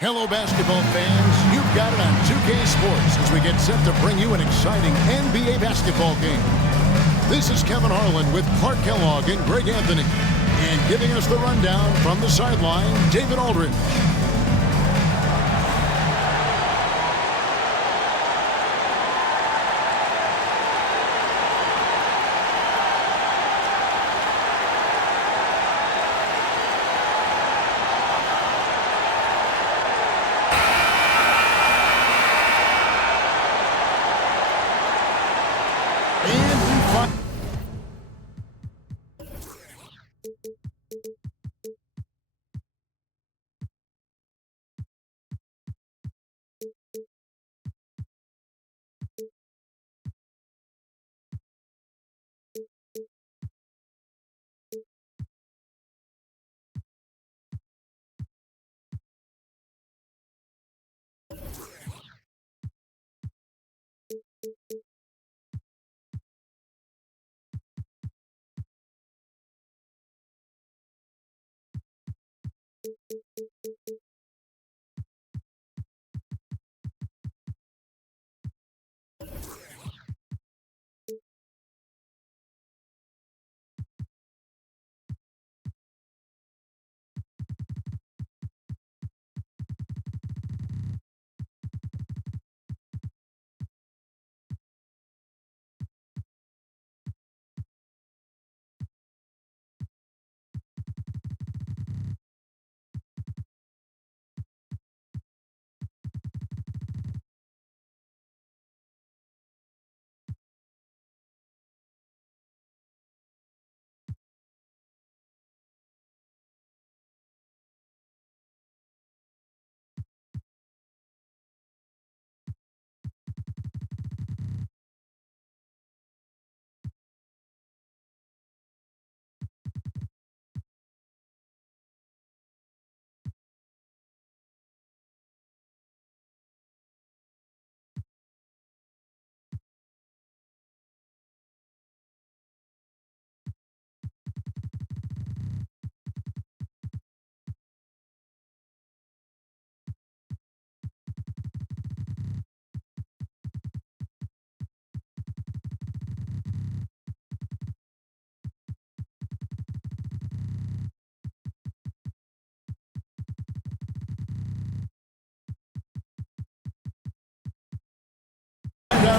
Hello, basketball fans. You've got it on 2K Sports as we get set to bring you an exciting NBA basketball game. This is Kevin Harlan with Clark Kellogg and Greg Anthony. And giving us the rundown from the sideline, David Aldridge.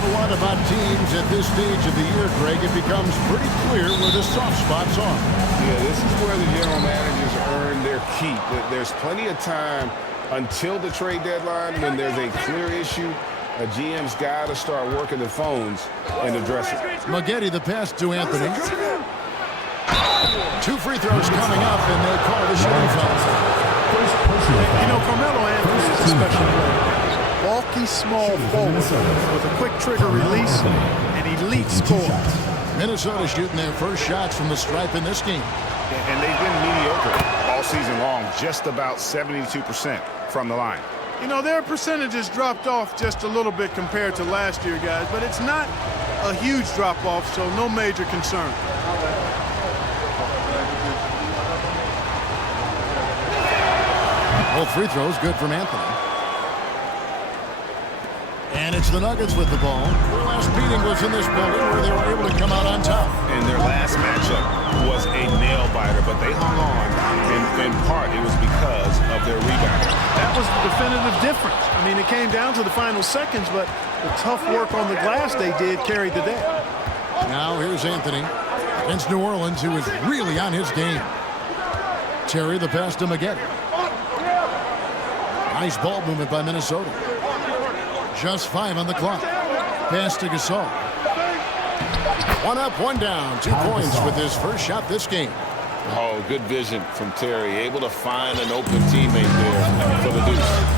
One about teams at this stage of the year, Greg, it becomes pretty clear where the soft spots are. Yeah, this is where the general managers earn their keep. There's plenty of time until the trade deadline when there's a clear issue. A GM's got to start working the phones and address it. Maggette, the pass to Anthony. 2 free throws coming up, and they call the shooting foul. You know, Carmelo Anthony is a special player. Bulky, small forward with a quick trigger release and elite score. Minnesota shooting their first shots from the stripe in this game. And they've been mediocre all season long, just about 72% from the line. You know, their percentages dropped off just a little bit compared to last year, guys, but it's not a huge drop-off, so no major concern. Both free throws good from Anthony. And it's the Nuggets with the ball. Their last beating was in this building where they were able to come out on top. And their last matchup was a nail-biter, but they hung on. In part, it was because of their rebound. That was the definitive difference. I mean, it came down to the final seconds, but the tough work on the glass they did carried the day. Now here's Anthony against New Orleans, who is really on his game. Terry, the pass to Maggette. Nice ball movement by Minnesota. Just 5 on the clock. Pass to Gasol. 1 up, 1 down. 2 points with his first shot this game. Oh, good vision from Terry. Able to find an open teammate there for the deuce.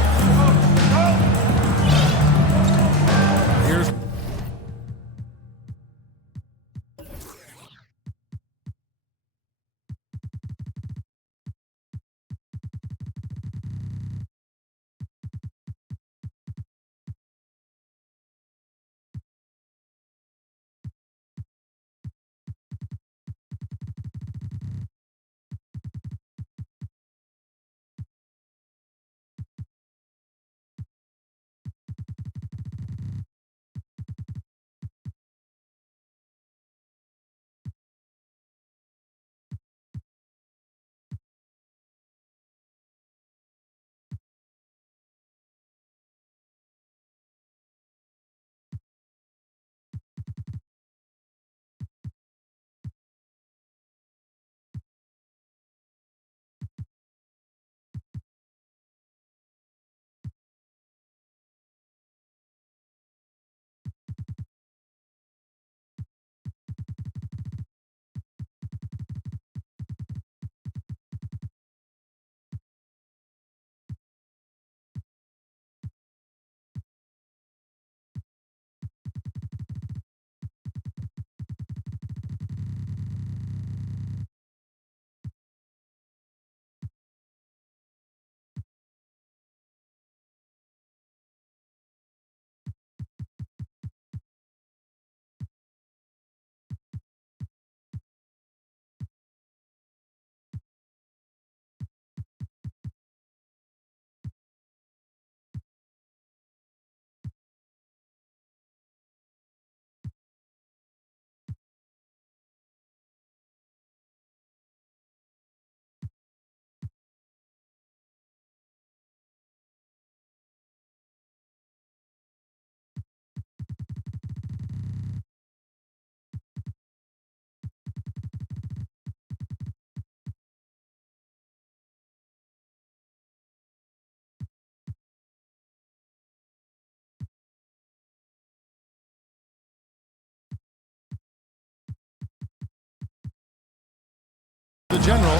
general.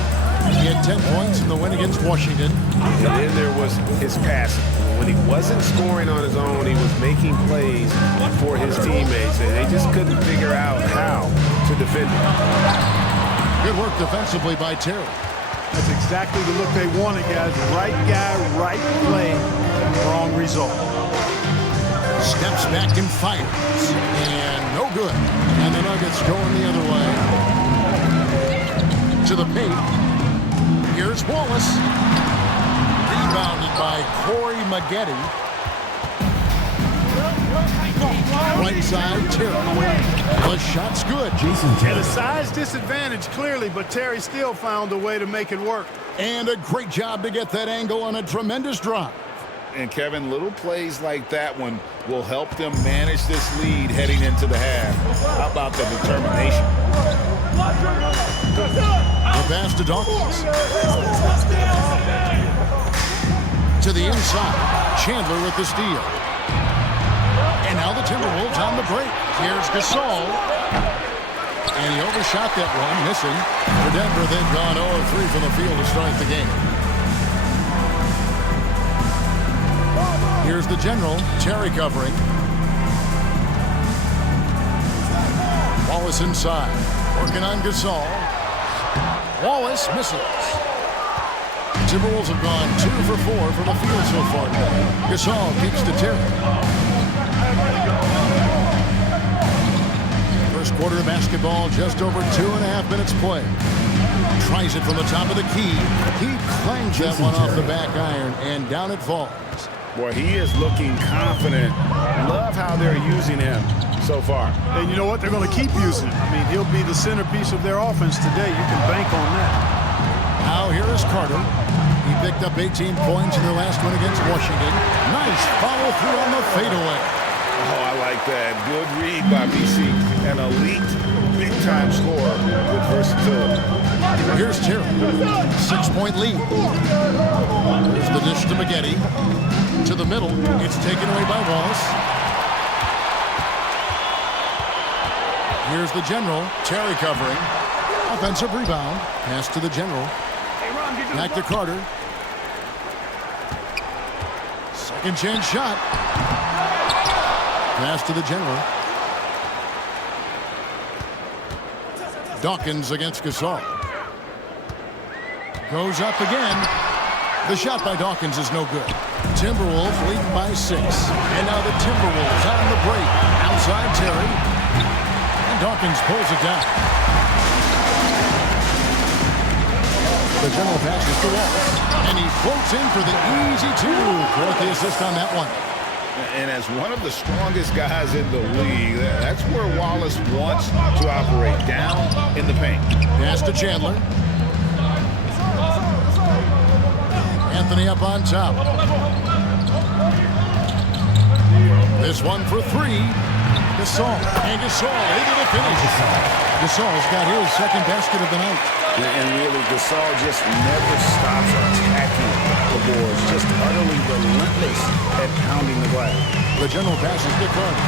He had 10 points in the win against Washington. And then there was his passing. When he wasn't scoring on his own, he was making plays for his teammates, and they just couldn't figure out how to defend him. Good work defensively by Terry. That's exactly the look they wanted, guys. Right guy, right play, wrong result. Steps back and fires. And no good. And the Nuggets going the other way. To the paint. Here's Wallace. Rebounded by Corey Maggette. Right side, Terry. The shot's good. And a size disadvantage, clearly, but Terry still found a way to make it work. And a great job to get that angle on a tremendous drive. And, Kevin, little plays like that one will help them manage this lead heading into the half. How about the determination? The pass to Dawkins. To the inside. Chandler with the steal. And now the Timberwolves on the break. Here's Gasol. And he overshot that one, missing. For Denver, they've gone 0-3 from the field to start the game. Here's the general, Terry covering. Wallace inside. Working on Gasol. Wallace misses. Timberwolves have gone 2 for 4 from the field so far today. Gasol keeps to Terry. First quarter of basketball, just over 2.5 minutes played. Tries it from the top of the key. He clangs that one off the back iron, and down it falls. Boy, he is looking confident. Love how they're using him so far. And you know what? They're going to keep using him. I mean, he'll be the centerpiece of their offense today. You can bank on that. Now here is Carter. He picked up 18 points in their last one against Washington. Nice follow-through on the fadeaway. Oh, I like that. Good read by BC. An elite, big-time scorer with versatility. Here's Terry. 6-point lead. Here's the dish to Maggette. To the middle. It's taken away by Wallace. Here's the general. Terry covering. Offensive rebound. Pass to the general. Back to Carter. Second chance shot. Pass to the general. Dawkins against Gasol. Goes up again. The shot by Dawkins is no good. Timberwolves leading by 6. And now the Timberwolves on the break. Outside Terry. And Dawkins pulls it down. The general passes to Wallace. And he floats in for the easy 2. Worth the assist on that one. And as one of the strongest guys in the league, that's where Wallace wants to operate, down in the paint. Pass to Chandler. Anthony up on top. This one for 3. Gasol. And Gasol able to finish. Gasol's got his second basket of the night. And really, Gasol just never stops attacking the boards. Just utterly relentless at pounding the glass. The general passes to Carter.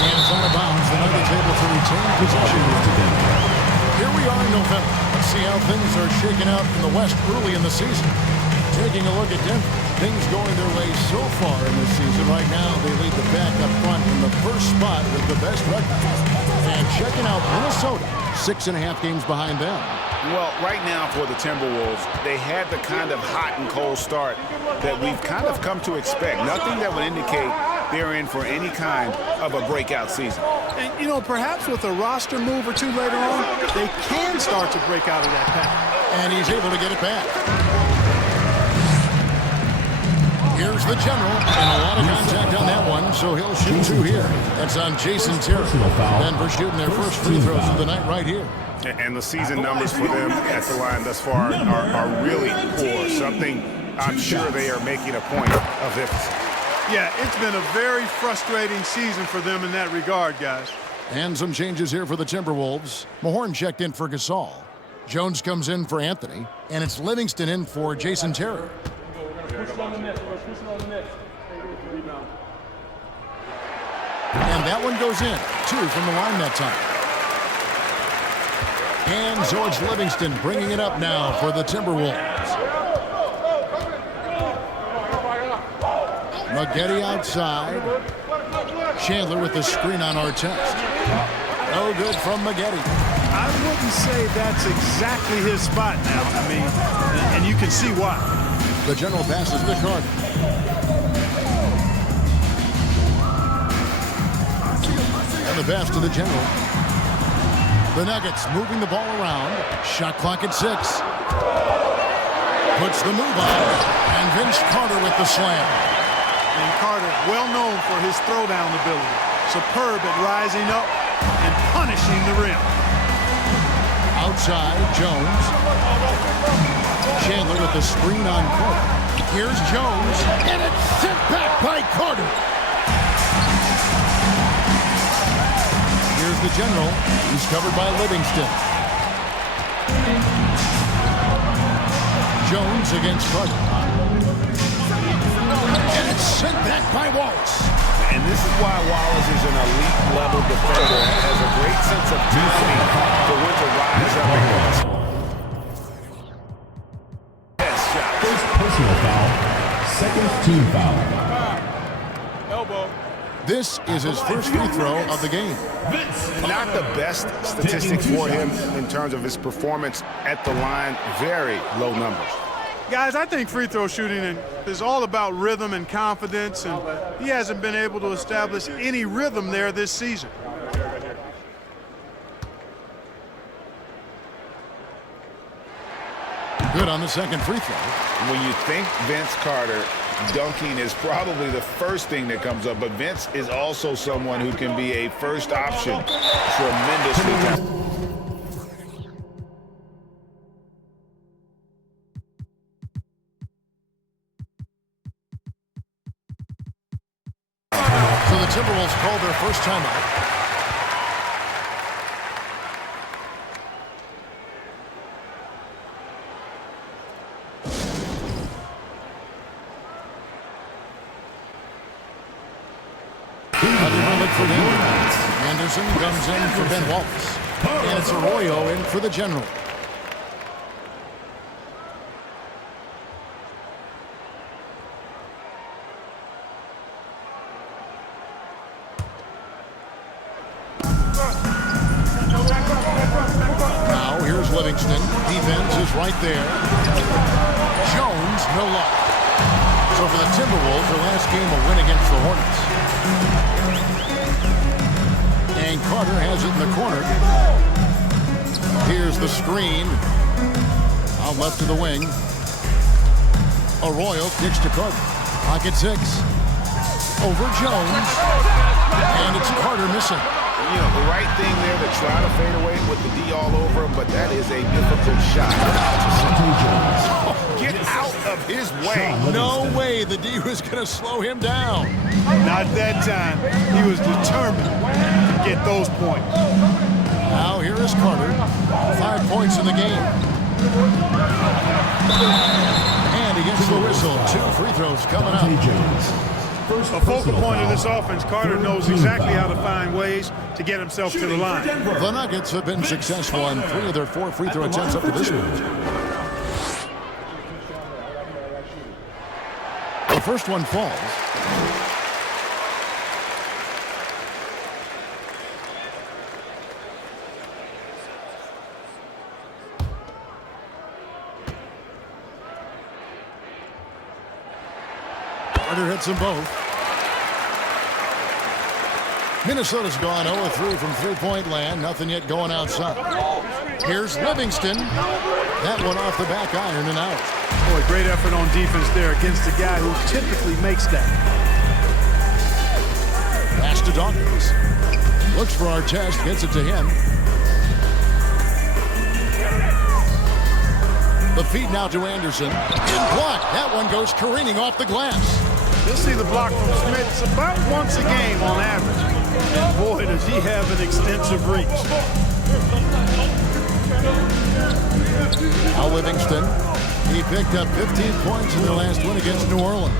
And it's out of bounds. The Nuggets able to retain possession today. Here we are in November. Let's see how things are shaking out in the West early in the season. Taking a look at Denver. Things going their way so far in this season. Right now, they lead the pack up front in the first spot with the best record. And checking out Minnesota, 6.5 games behind them. Well, right now for the Timberwolves, they had the kind of hot and cold start that we've kind of come to expect. Nothing that would indicate they're in for any kind of a breakout season. And, you know, perhaps with a roster move or two later on, they can start to break out of that pack. And he's able to get it back. Here's the general, and a lot of contact on that one, so he'll shoot 2 here. That's on Jason Terry. Denver shooting their first free throws of the night right here. And the season numbers for them at the line thus far are really poor. Something I'm sure they are making a point of emphasis. Yeah, it's been a very frustrating season for them in that regard, guys. And some changes here for the Timberwolves. Mahorn checked in for Gasol. Jones comes in for Anthony, and it's Livingston in for Jason Terry. And that one goes in. 2 from the line that time. And George Livingston bringing it up now for the Timberwolves. Maggette outside. Chandler with the screen on Artest. No good from Maggette. I wouldn't say that's exactly his spot now. I mean, and you can see why. The general passes to Carter. And the pass to the general. The Nuggets moving the ball around. Shot clock at 6. Puts the move on. And Vince Carter with the slam. And Carter, well known for his throwdown ability. Superb at rising up and punishing the rim. Outside, Jones. Chandler with the screen on Carter. Here's Jones. And it's sent back by Carter. Here's the general. He's covered by Livingston. Jones against Carter. And it's sent back by Wallace. And this is why Wallace is an elite-level defender. Has a great sense of timing for when to rise up against. Best shot. First personal foul. Second team foul. Elbow. This is his first free throw of the game. Not the best statistic for him in terms of his performance at the line. Very low numbers. Guys, I think free throw shooting is all about rhythm and confidence, and he hasn't been able to establish any rhythm there this season. Good on the second free throw. When you think Vince Carter, dunking is probably the first thing that comes up, but Vince is also someone who can be a first option tremendously talented. So the Timberwolves call their first timeout. For Anderson comes in for Ben Wallace. And it's Arroyo in for the general. Now here's Livingston. Defense is right there. Jones, no luck. So for the Timberwolves, their last game a win against the Hornets. And Carter has it in the corner. Here's the screen. Out left to the wing. Arroyo kicks to Carter. Pocket 6. Over Jones. And it's Carter missing. You know, the right thing there to try to fade away with the D all over him, but that is a difficult shot. Get out of his way. No way the D was going to slow him down. Not that time. He was determined to get those points. Now here is Carter. 5 points in the game. And he gets the whistle. 2 free throws coming up. A focal point of this offense, Carter knows exactly how to find ways to get himself to the line. The Nuggets have been successful on 3 of their 4 free throw attempts up to this point. The first one falls. Carter hits them both. Minnesota's gone 0-3 from three-point land. Nothing yet going outside. Here's Livingston. That one off the back iron and out. Boy, great effort on defense there against a guy who typically makes that. Pass to Dawkins. Looks for Artest, gets it to him. The feed now to Anderson. In block. That one goes careening off the glass. You'll see the block from Smith about once a game on average. And boy, does he have an extensive reach. Now Livingston. He picked up 15 points in the last one against New Orleans.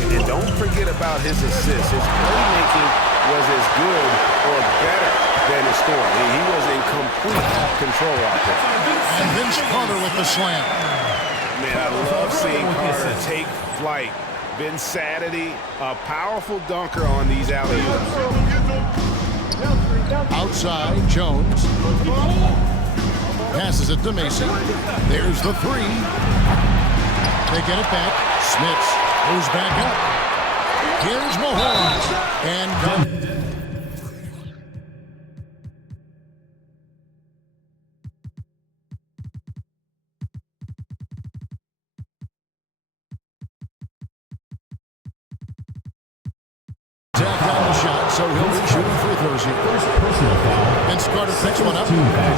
And don't forget about his assists. His playmaking was as good or better than his scoring. He was in complete control out there. And Vince Carter with the slam. Man, I love seeing Carter take flight. Vince Saturday, a powerful dunker on these alley-oops. Outside, Jones. Passes it to Macy. There's the three. They get it back. Smits moves back up. Here's Mahone. And done. Tapped down the shot, so he'll be shooting free throws here. Vince Carter picks one up.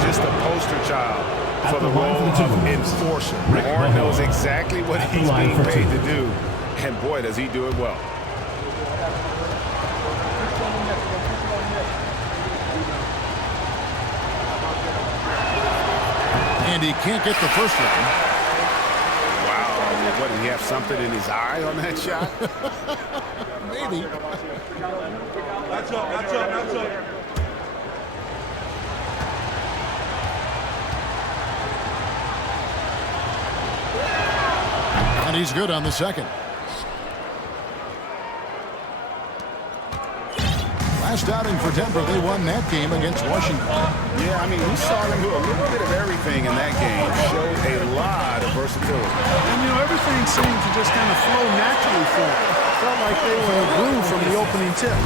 Just a poster child for the role of enforcer. Horn knows exactly what he's being paid to do, and boy, does he do it well. And he can't get the first one. Wow, what, did he have something in his eye on that shot? Maybe. That's up. And he's good on the second. Last outing for Denver, they won that game against Washington. Yeah, I mean, we saw them do a little bit of everything in that game. Showed a lot of versatility. And, everything seemed to just kind of flow naturally for them. Felt like they were in a groove from the opening tip.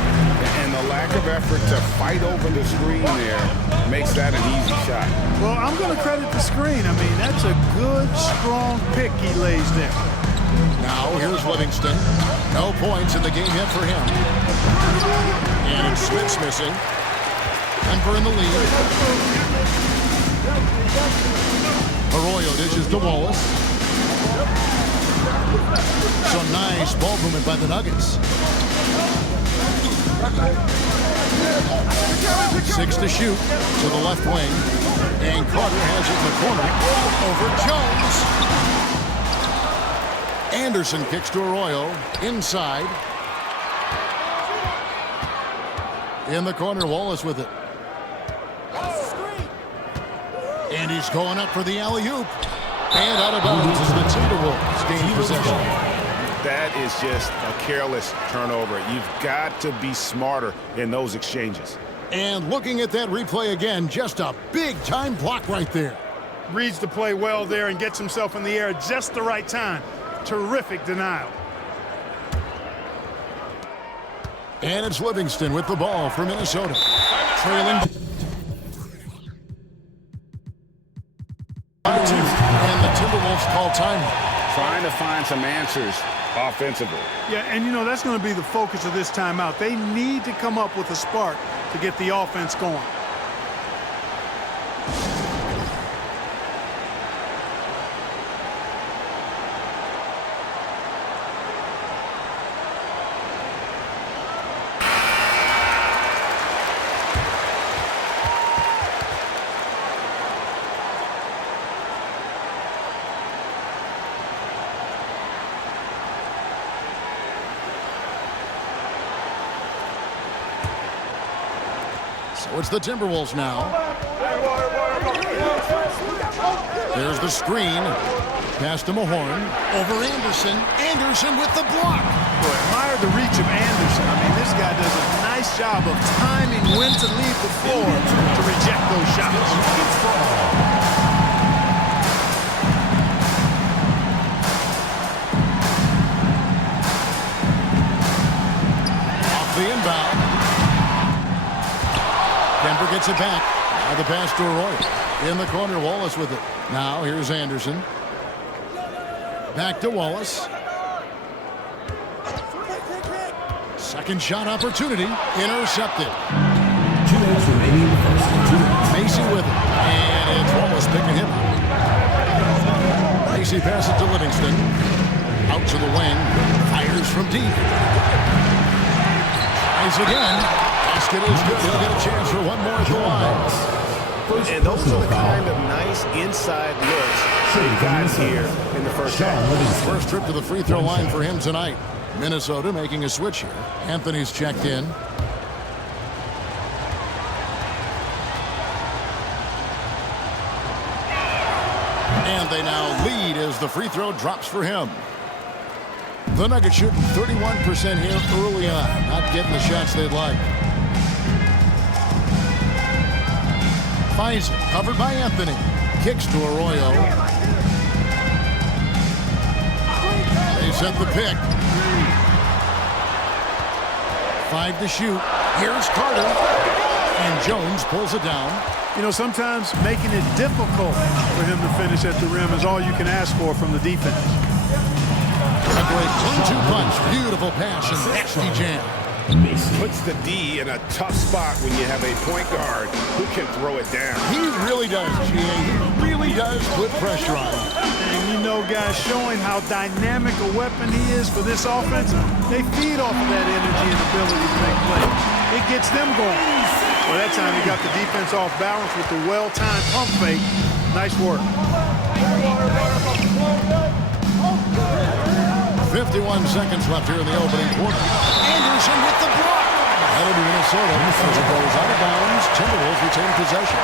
And the lack of effort to fight over the screen there makes that an easy shot. Well, I'm going to credit the screen. I mean, that's a good, strong pick he lays there. Now, here's Livingston. No points in the game yet for him. And it's Smith's missing. Denver in the lead. Arroyo dishes to Wallace. So nice ball movement by the Nuggets. 6 to shoot to the left wing. And Carter has it in the corner. Over Jones. Anderson kicks to Arroyo. Inside. In the corner, Wallace with it. And he's going up for the alley-oop. And out of bounds as the Timberwolves gain possession. That is just a careless turnover. You've got to be smarter in those exchanges. And looking at that replay again, just a big-time block right there. Reads the play well there and gets himself in the air at just the right time. Terrific denial. And it's Livingston with the ball for Minnesota. Trailing. And the Timberwolves call timeout. Trying to find some answers offensively. Yeah, and that's going to be the focus of this timeout. They need to come up with a spark to get the offense going. So it's the Timberwolves now. There's the screen. Pass to Mahorn. Over Anderson. Anderson with the block. Boy, admire the reach of Anderson. I mean, this guy does a nice job of timing when to leave the floor to reject those shots. Off the inbound. Denver gets it back. Now the pass to Arroyo. In the corner, Wallace with it. Now here's Anderson. Back to Wallace. Second shot opportunity. Intercepted. 2 minutes remaining in the first. 2 minutes. Macy with it. And it's Wallace picking him up. Macy passes to Livingston. Out to the wing. Fires from deep. Tries again. Basket is good. He'll get a chance for one more at the line. And those are the kind of nice inside looks he got here in the first half. First trip to the free throw line for him tonight. Minnesota making a switch here. Anthony's checked in. And they now lead as the free throw drops for him. The Nuggets shooting 31% here early on. Not getting the shots they'd like. Finds it. Covered by Anthony. Kicks to Arroyo. They set the pick. 5 to shoot. Here's Carter. And Jones pulls it down. You know, sometimes making it difficult for him to finish at the rim is all you can ask for from the defense. A great 1-2 punch. Beautiful pass and nasty jam. Puts the D in a tough spot when you have a point guard who can throw it down. He really does, G.A. He really does put pressure on him. And you know, guys, showing how dynamic a weapon he is for this offense, they feed off of that energy and ability to make plays. It gets them going. Well, that time he got the defense off balance with the well-timed pump fake. Nice work. 51 seconds left here in the opening quarter. Anderson with the block. That'll be Minnesota as it goes out of bounds. Timberwolves retain possession.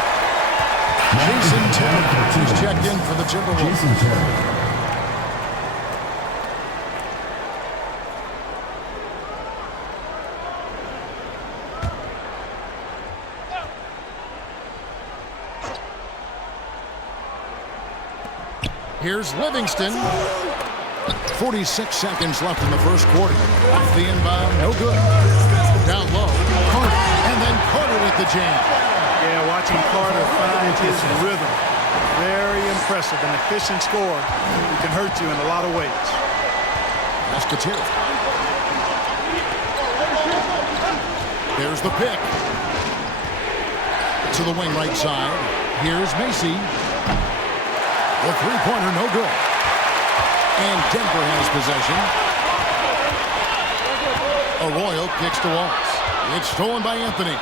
Jason Terry is checked in for the Timberwolves. Here's Livingston. 46 seconds left in the first quarter. Off the inbound, no good. Down low, Carter, and then Carter with the jam. Yeah, watching Carter find his rhythm. Very impressive. An efficient scorer who can hurt you in a lot of ways. That's Katira. There's the pick. To the wing right side. Here's Macy. The three-pointer, no good. And Denver has possession. Arroyo kicks to Wallace. It's stolen by Anthony.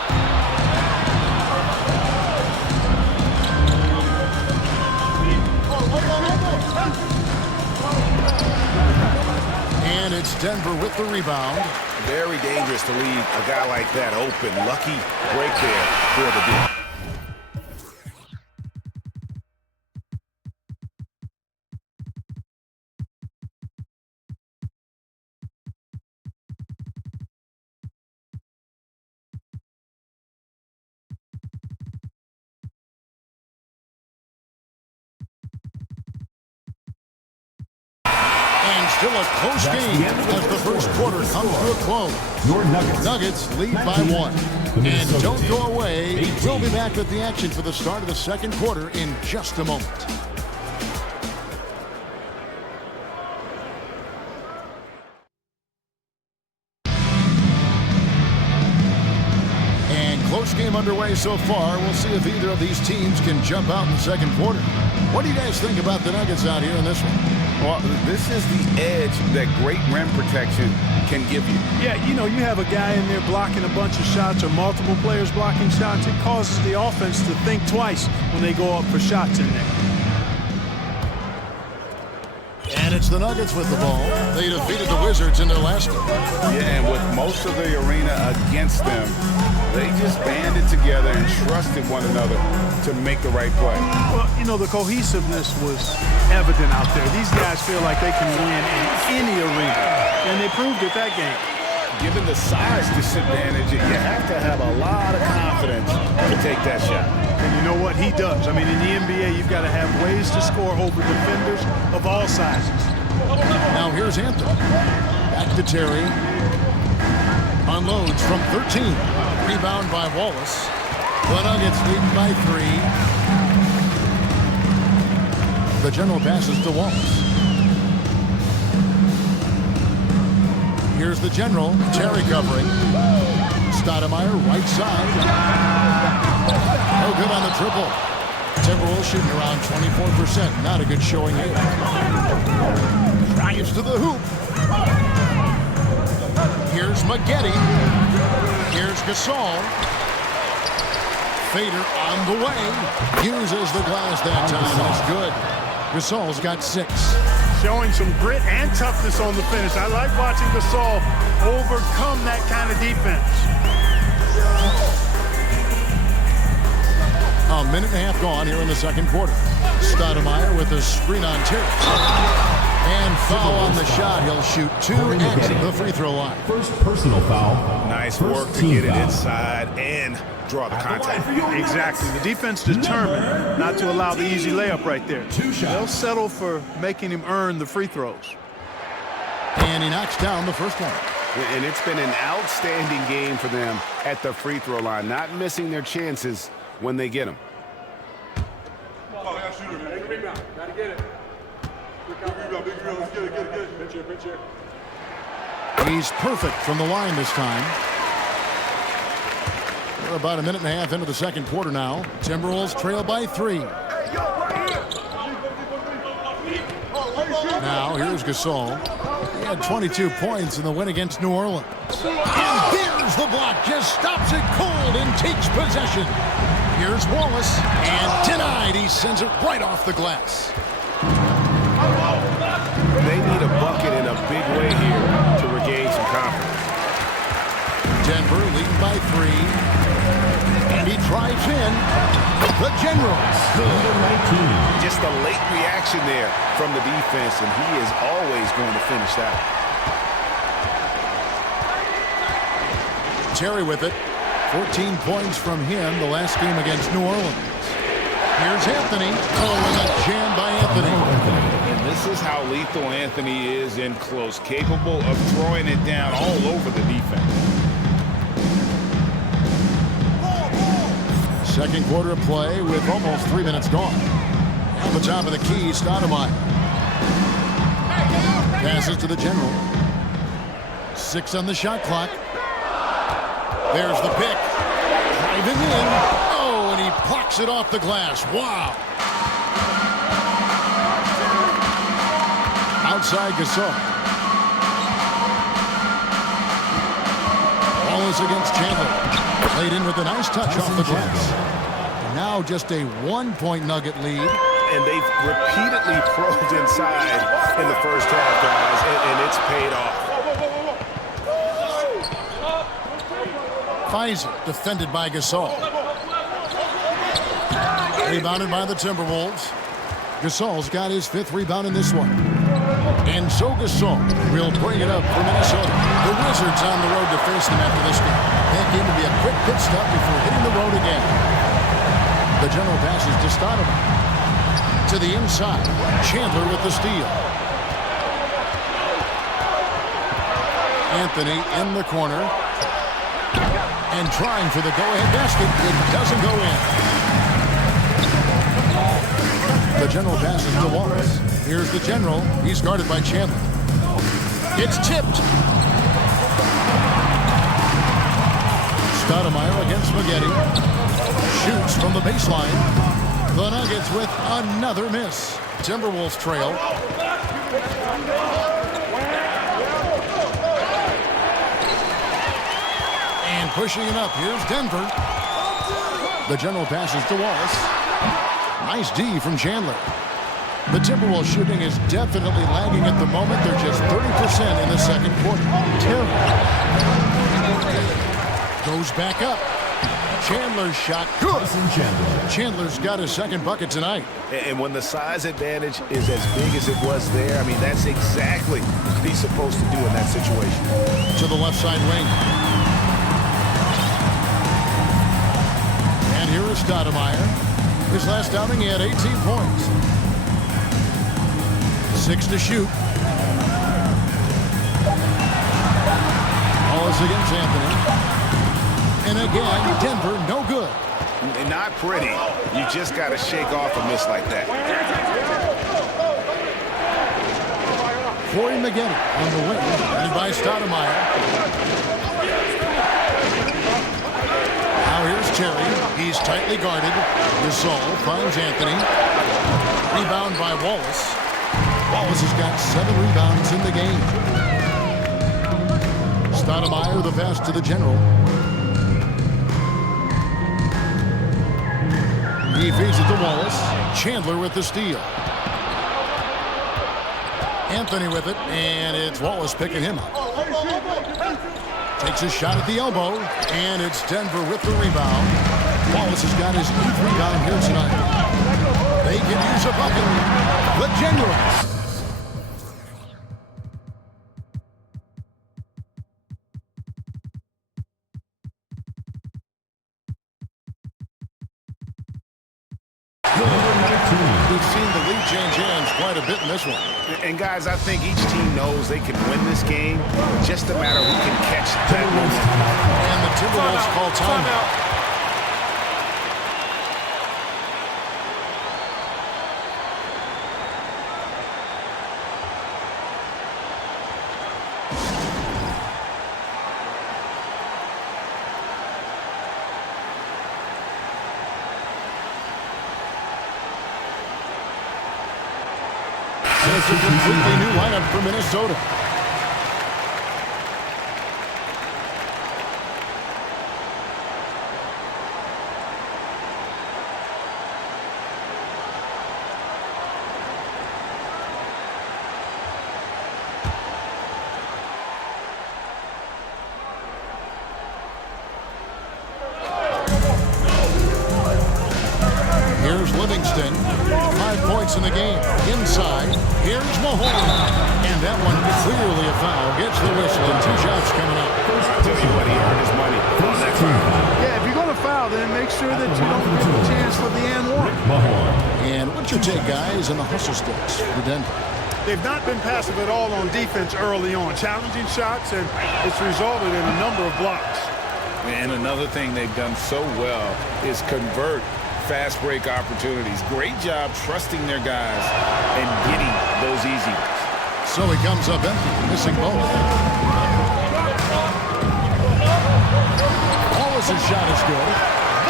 And it's Denver with the rebound. Very dangerous to leave a guy like that open. Lucky break there for the D. Still a close game as the first quarter comes to a close. Your Nuggets lead by 1. And don't go away. We'll be back with the action for the start of the second quarter in just a moment. And close game underway so far. We'll see if either of these teams can jump out in the second quarter. What do you guys think about the Nuggets out here in this one? Well, this is the edge that great rim protection can give you. Yeah, you know, you have a guy in there blocking a bunch of shots or multiple players blocking shots. It causes the offense to think twice when they go up for shots in there. And it's the Nuggets with the ball. They defeated the Wizards in their last game. Yeah, and with most of the arena against them, they just banded together and trusted one another to make the right play. Well, you know, the cohesiveness was evident out there. These guys feel like they can win in any arena, and they proved it that game. Given the size disadvantage, you have to have a lot of confidence to take that shot. And you know what? He does. I mean, in the NBA, you've got to have ways to score over defenders of all sizes. Now here's Anthony. Back to Terry. Unloads from 13. Rebound by Wallace. The Nuggets lead by 3. The general passes to Wallace. Here's the general. Terry covering. Stoudemire, right side. No good on the triple. Timberwolves shooting around 24%. Not a good showing here. Drives to the hoop. Here's Maggette. Here's Gasol. Fader on the way. Uses the glass that time. That's good. Gasol's got 6. Showing some grit and toughness on the finish. I like watching Gasol overcome that kind of defense. A minute and a half gone here in the second quarter. Stoudemire with a screen on Terry. And foul on the shot. He'll shoot 2 at the free throw line. First personal foul. Nice First work to team get it foul. inside and draw the contact. Exactly. The defense determined not to allow the easy layup right there. 2 shots. They'll settle for making him earn the free throws. And he knocks down the first one. And it's been an outstanding game for them at the free throw line, not missing their chances when they get them. He's perfect from the line this time. We're about a minute and a half into the second quarter now. Timberwolves trail by 3. Now here's Gasol. He had 22 points in the win against New Orleans. And there's the block. Just stops it cold and takes possession. Here's Wallace. And denied. He sends it right off the glass. They need a bucket in a big way here to regain some confidence. Denver leading by 3. And he drives in. The Generals. Just a late reaction there from the defense, and he is always going to finish that. Terry with it. 14 points from him the last game against New Orleans. Here's Anthony. Oh, and a jam by Anthony. And this is how lethal Anthony is in close, capable of throwing it down all over the defense. Second quarter of play with almost 3 minutes gone. At the top of the key, Stoudemire. Passes to the General. 6 on the shot clock. There's the pick. Driving in. Oh, and he plucks it off the glass. Wow. Outside Gasol. Ball is against Chandler. Played in with a nice touch off the glass. And now just a 1-point Nugget lead. And they've repeatedly probed inside in the first half, guys, and it's paid off. Fizer defended by Gasol. Rebounded by the Timberwolves. Gasol's got his 5th rebound in this one. And so Gasol will bring it up for Minnesota. The Wizards on the road to face them after this game. That game will be a quick pit stop before hitting the road again. The General passes to Stoudemire. To the inside. Chandler with the steal. Anthony in the corner. And trying for the go-ahead basket. It doesn't go in. The General passes to Wallace. Here's the General. He's guarded by Chandler. It's tipped. Stoudemire against Spaghetti. Shoots from the baseline. The Nuggets with another miss. Timberwolves trail. And pushing it up. Here's Denver. The General passes to Wallace. Nice D from Chandler. The Timberwolves shooting is definitely lagging at the moment. They're just 30% in the second quarter. Terrible. Goes back up. Chandler's shot. Good. Chandler's got his second bucket tonight. And when the size advantage is as big as it was there, I mean, that's exactly what he's supposed to do in that situation. To the left side wing. And here is Stoudemire. His last outing, he had 18 points. 6 to shoot. Ball is against Anthony. And again, Denver, no good. Not pretty. You just got to shake off a miss like that. Corey McGinnis on the wing, and by Stoudemire. Now here's Terry. He's tightly guarded. Gasol finds Anthony. Rebound by Wallace. Wallace has got 7 rebounds in the game. Stoudemire the pass to the General. He feeds it to Wallace. Chandler with the steal. Anthony with it, and it's Wallace picking him up. Takes a shot at the elbow, and it's Denver with the rebound. Wallace has got his 8th rebound here tonight. They can use a bucket. The Genuines. We've seen the lead change hands quite a bit in this one. And guys, I think each team knows they can win this game. Just a matter who can catch that moment. And the Timberwolves call timeout. It's a completely new lineup for Minnesota. Here's Livingston. 5 points in the game. Inside. Here's Mahone. And that one clearly a foul. Gets the whistle and 2 shots coming up. I'll tell you what, he earned his money on that foul. Yeah, if you're going to foul, then make sure that you don't give a chance for the and one. And what's your take, guys, on the hustle sticks for Denver? They've not been passive at all on defense early on. Challenging shots, and it's resulted in a number of blocks. And another thing they've done so well is convert fast break opportunities. Great job trusting their guys and getting those easy ones. So he comes up empty, missing both. Wallace's shot is good.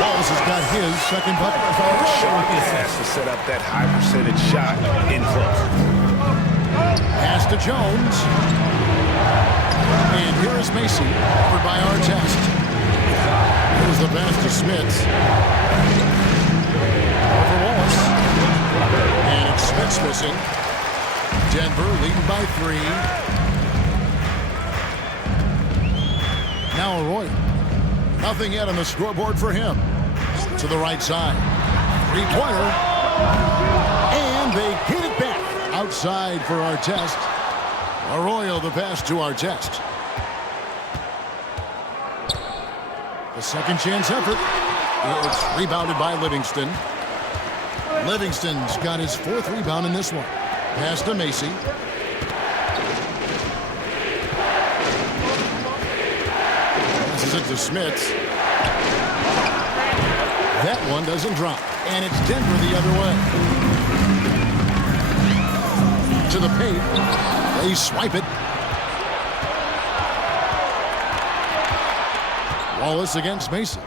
Wallace has got his second bucket. Sean has to set up that high percentage shot in close. Pass to Jones. And here is Macy, covered by Artest. Here's the pass to Smith. Over Wallace. And it's Smith's missing. Denver leading by 3. Now Arroyo. Nothing yet on the scoreboard for him. To the right side. 3-pointer. And they hit it back. Outside for Artest. Arroyo the pass to Artest. The second chance effort. It's rebounded by Livingston. Livingston's got his 4th rebound in this one. Pass to Macy. Passes it to Smith. That one doesn't drop. And it's Denver the other way. To the paint. They swipe it. Wallace against Macy.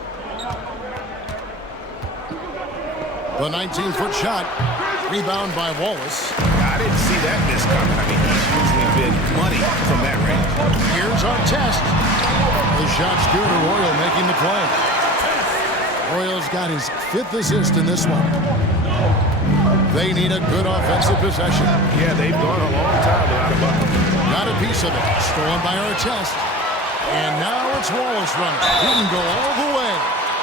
The 19-foot shot. Rebound by Wallace. I didn't see that miss coming. I mean, he's usually been money from that range. Here's Artest. The shot's good. Arroyo making the play. Arroyo's got his 5th assist in this one. They need a good offensive possession. Yeah, they've gone a long time without a bucket. Got a piece of it. Stolen by Artest. And now it's Wallace running. He can go all the way.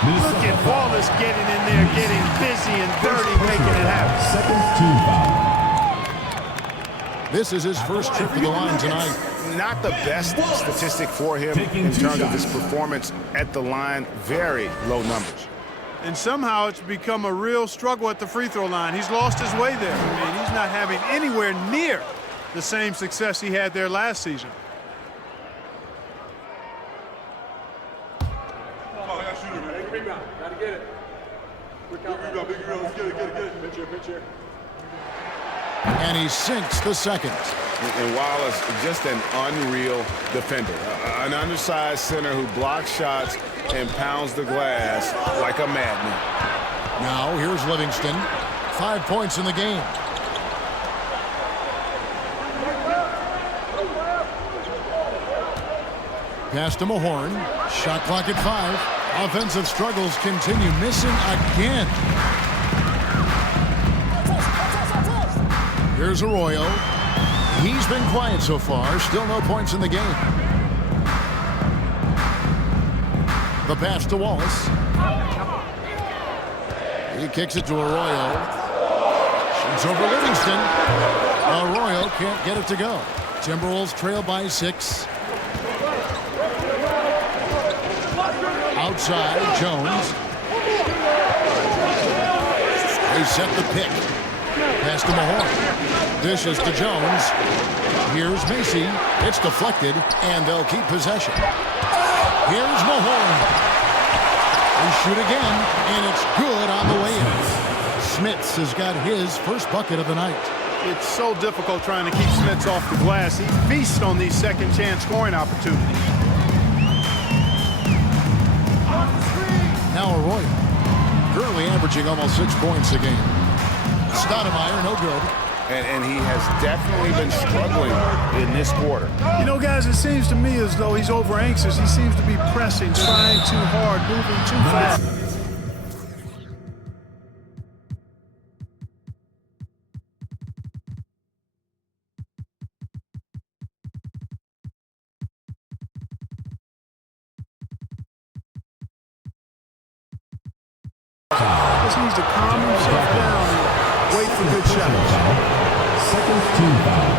Look at Wallace getting in there, getting busy and dirty, making it happen. Second team foul. This is his first trip to the line tonight. Not the best statistic for him in terms of his performance at the line. Very low numbers. And somehow it's become a real struggle at the free throw line. He's lost his way there. I mean, he's not having anywhere near the same success he had there last season. Gotta get it. Quick out. Big rebound. Let's get it. Pitch. And he sinks the second. And Wallace, just an unreal defender. An undersized center who blocks shots and pounds the glass like a madman. Now here's Livingston. 5 points in the game. Pass to Mahorn. Shot clock at 5. Offensive struggles continue. Missing again. Here's Arroyo. He's been quiet so far. Still no points in the game. The pass to Wallace. He kicks it to Arroyo. Shoots over Livingston. Arroyo can't get it to go. Timberwolves trail by 6. Outside, Jones. They set the pick. Pass to Mahorn. Dishes to Jones. Here's Macy. It's deflected, and they'll keep possession. Here's Mahorn. They shoot again, and it's good on the way in. Smits has got his first bucket of the night. It's so difficult trying to keep Smits off the glass. He feasts on these second chance scoring opportunities. Now Arroyo. Currently averaging almost 6 points a game. Stoudemire, no good. And he has definitely been struggling in this quarter. You know, guys, it seems to me as though he's over anxious. He seems to be pressing, trying too hard, moving too fast. He needs to calm himself down and wait for good shots. Second team foul.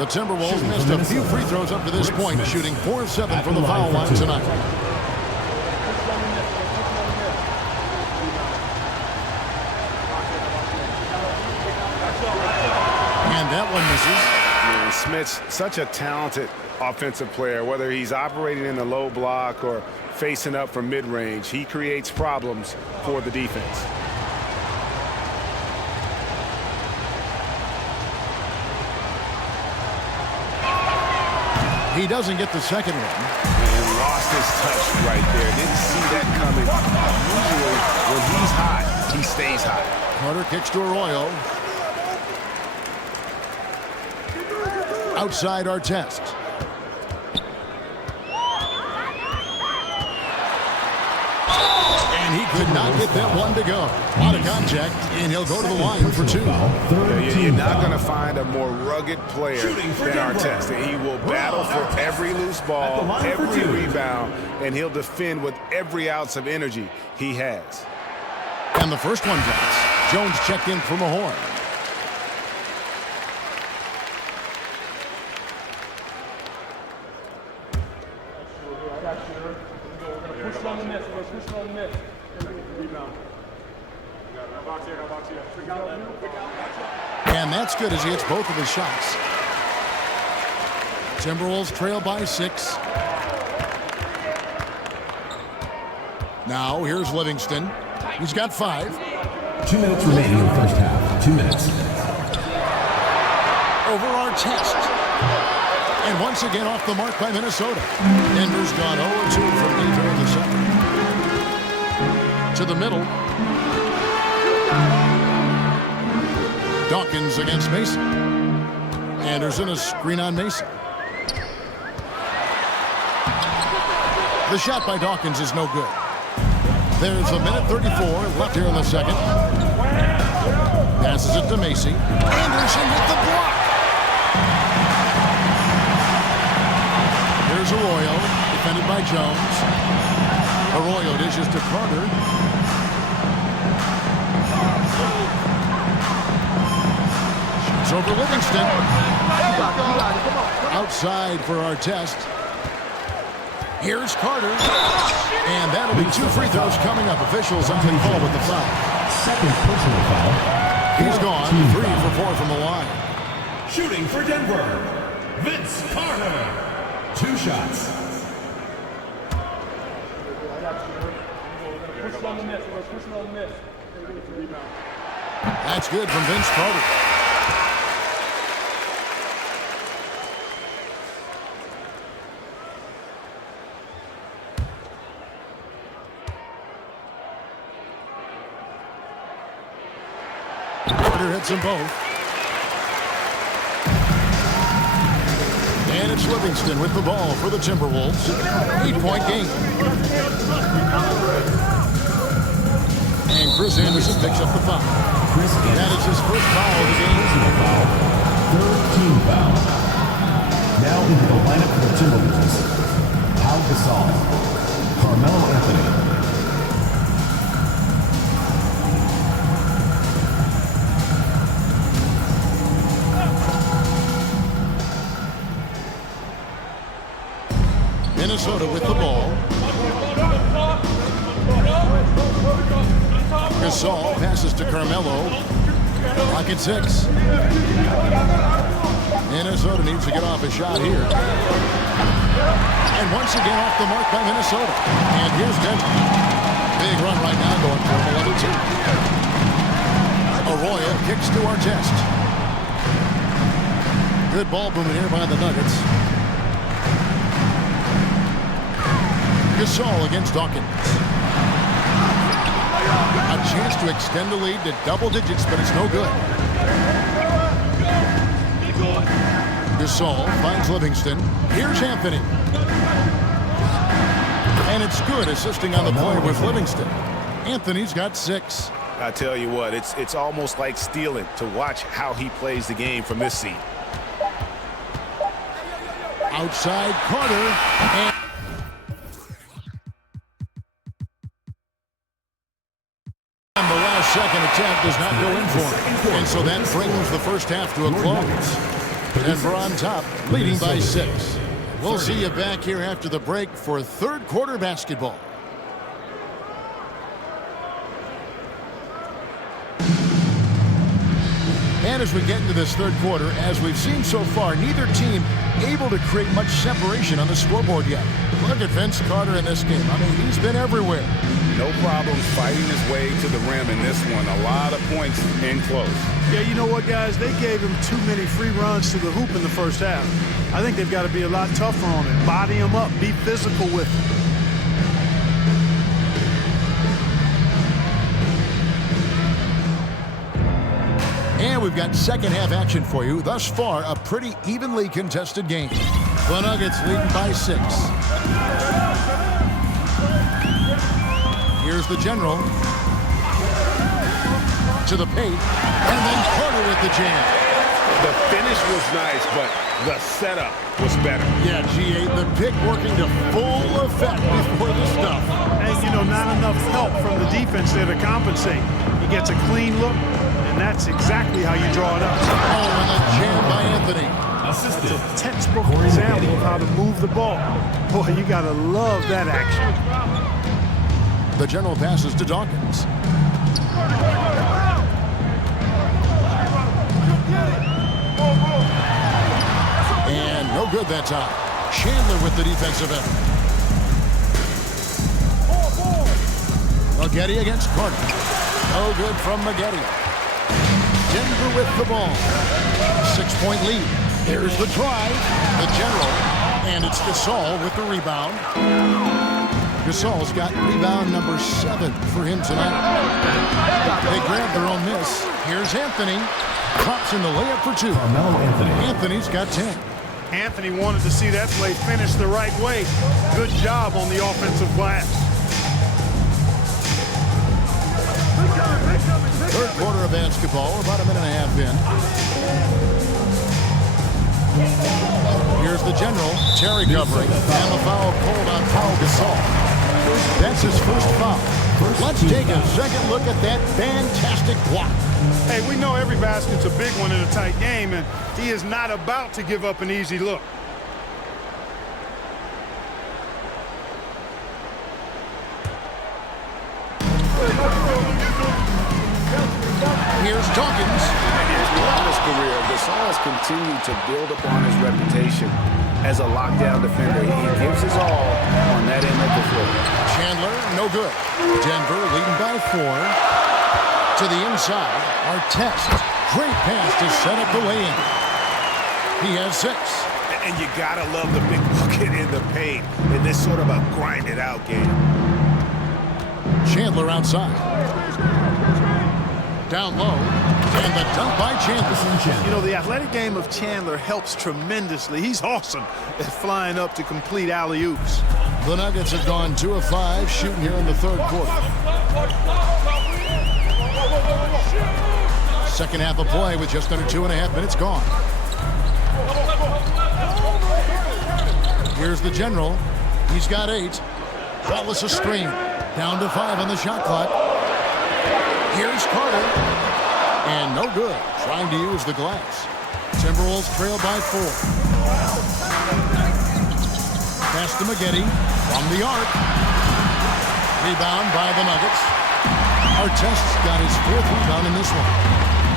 The Timberwolves missed a few free throws up to this point, shooting 4-7 from the foul line tonight. And that one misses. Smits, such a talented offensive player, whether he's operating in the low block or facing up from mid-range, he creates problems for the defense. He doesn't get the second one. And lost his touch right there. Didn't see that coming. Usually, when he's hot, he stays hot. Carter kicks to Arroyo. Outside Artest. And he could not get that one to go. Out of contact, and he'll go to the line for 2. You're not going to find a more rugged player than Artest. He will battle for every loose ball, every rebound, and he'll defend with every ounce of energy he has. And the first one drops. Jones checked in for Mahorn. And that's good as he hits both of his shots. Timberwolves trail by 6. Now here's Livingston. He's got 5. 2 minutes remaining in the first half. 2 minutes. Over Artest. And once again off the mark by Minnesota. Denver's gone 0-2 from deep in the second. To the middle. Dawkins against Mason. Anderson a screen on Mason. The shot by Dawkins is no good. There's a minute 34 left here in the second. Passes it to Macy. Anderson with the block. Here's Arroyo, defended by Jones. Arroyo dishes to Carter. Shoots over Livingston. Outside for Artest. Here's Carter. And that'll be 2 free throws coming up. Officials on the call with the foul. Second personal foul. He's gone 3 for 4 from the line. Shooting for Denver, Vince Carter. 2 shots. That's good from Vince Carter. Carter hits them both. And it's Livingston with the ball for the Timberwolves. 8-point game. And Chris Anderson picks up the foul. That is his first foul of the game. Third team foul. Now into the lineup for the Timberwolves. Pau Gasol, Carmelo Anthony, Minnesota with the ball. Gasol passes to Carmelo. Clock at 6. Minnesota needs to get off a shot here. And once again off the mark by Minnesota. And here's Denver. Big run right now going for 11-2. Arroyo kicks to Artest. Good ball movement here by the Nuggets. Gasol against Dawkins. A chance to extend the lead to double digits, but it's no good. Gasol finds Livingston. Here's Anthony. And it's good, assisting on the play with Livingston. Anthony's got 6. I tell you what, it's almost like stealing to watch how he plays the game from this seat. Outside Carter. And the last second attempt does not go in for him. And so that brings the first half to a close. Denver on top, leading by 6. We'll see you back here after the break for third quarter basketball. And as we get into this third quarter, as we've seen so far, neither team able to create much separation on the scoreboard yet. Look at Vince Carter in this game. I mean, he's been everywhere. No problems fighting his way to the rim in this one. A lot of points in close. Yeah, you know what, guys? They gave him too many free runs to the hoop in the first half. I think they've got to be a lot tougher on him. Body him up. Be physical with him. And we've got second half action for you. Thus far, a pretty evenly contested game. The Nuggets leading by 6. Here's the general. To the paint. And then Carter with the jam. The finish was nice, but the setup was better. Yeah, G8, the pick working to full effect before the stuff. And, you know, not enough help from the defense there to compensate. He gets a clean look, and that's exactly how you draw it up. Oh, and a jam by Anthony. It's a textbook example of how to move the ball. Boy, you got to love that action. The general passes to Dawkins. And no good that time. Chandler with the defensive effort. Maggette against Carter. No good from Maggette. Denver with the ball. 6-point lead. Here's the try. The general. And it's Gasol with the rebound. Gasol's got rebound number 7 for him tonight. They grab their own miss. Here's Anthony. Pops in the layup for 2. Anthony's got 10. Anthony wanted to see that play finish the right way. Good job on the offensive glass. Third quarter of basketball, about a minute and a half in. Here's the general. Terry covering. And the foul called on Paul Gasol. That's his first foul. Let's take a second look at that fantastic block. Hey, we know every basket's a big one in a tight game, and he is not about to give up an easy look. Here's Dawkins. Throughout his career, Gasol has continued to build upon his reputation as a lockdown defender. He gives his all on that end of the floor. Chandler, no good. Denver leading by 4. To the inside, Artest. Great pass to set up the lay-in. He has 6. And you gotta love the big bucket in the paint in this sort of a grinded-out game. Chandler outside. Down low. And the dunk by Chandler. You know, the athletic game of Chandler helps tremendously. He's awesome at flying up to complete alley-oops. The Nuggets have gone 2 of 5 shooting here in the third quarter. Second half of play with just under 2.5 minutes gone. Here's the general. He's got 8. Wallace a screen. Down to 5 on the shot clock. Here's Carter. And no good. Trying to use the glass. Timberwolves trail by 4. Pass to Maggette from the arc. Rebound by the Nuggets. Artest's got his 4th rebound in this one.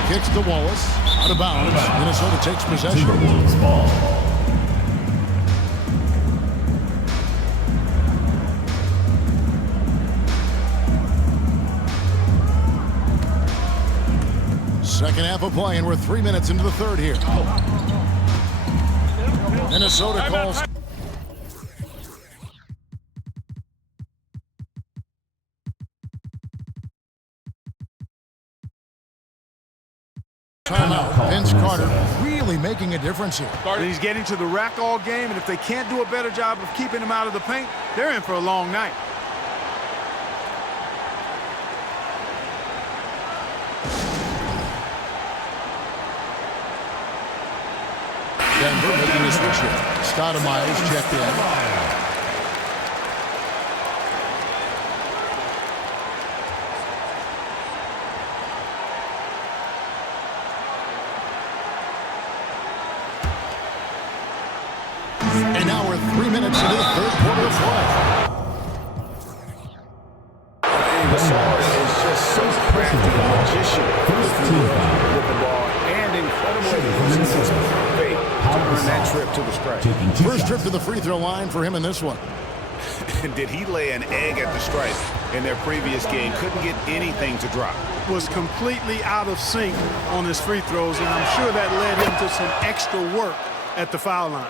Kicks to Wallace. Out of bounds. Minnesota takes possession. Timberwolves ball. Second half of play, and we're 3 minutes into the third here. Minnesota calls. Timeout. Vince Carter really making a difference here. He's getting to the rack all game, and if they can't do a better job of keeping him out of the paint, they're in for a long night. Denver making a switch here. Stoudemire's checked in. And now we're 3 minutes into the third quarter of play. Gasol is just so crafty, a magician with the ball, and incredibly fake to earn that trip to the stripe. First trip to the free throw line for him in this one. Did he lay an egg at the stripe in their previous game? Couldn't get anything to drop. Was completely out of sync on his free throws, and I'm sure that led him to some extra work at the foul line.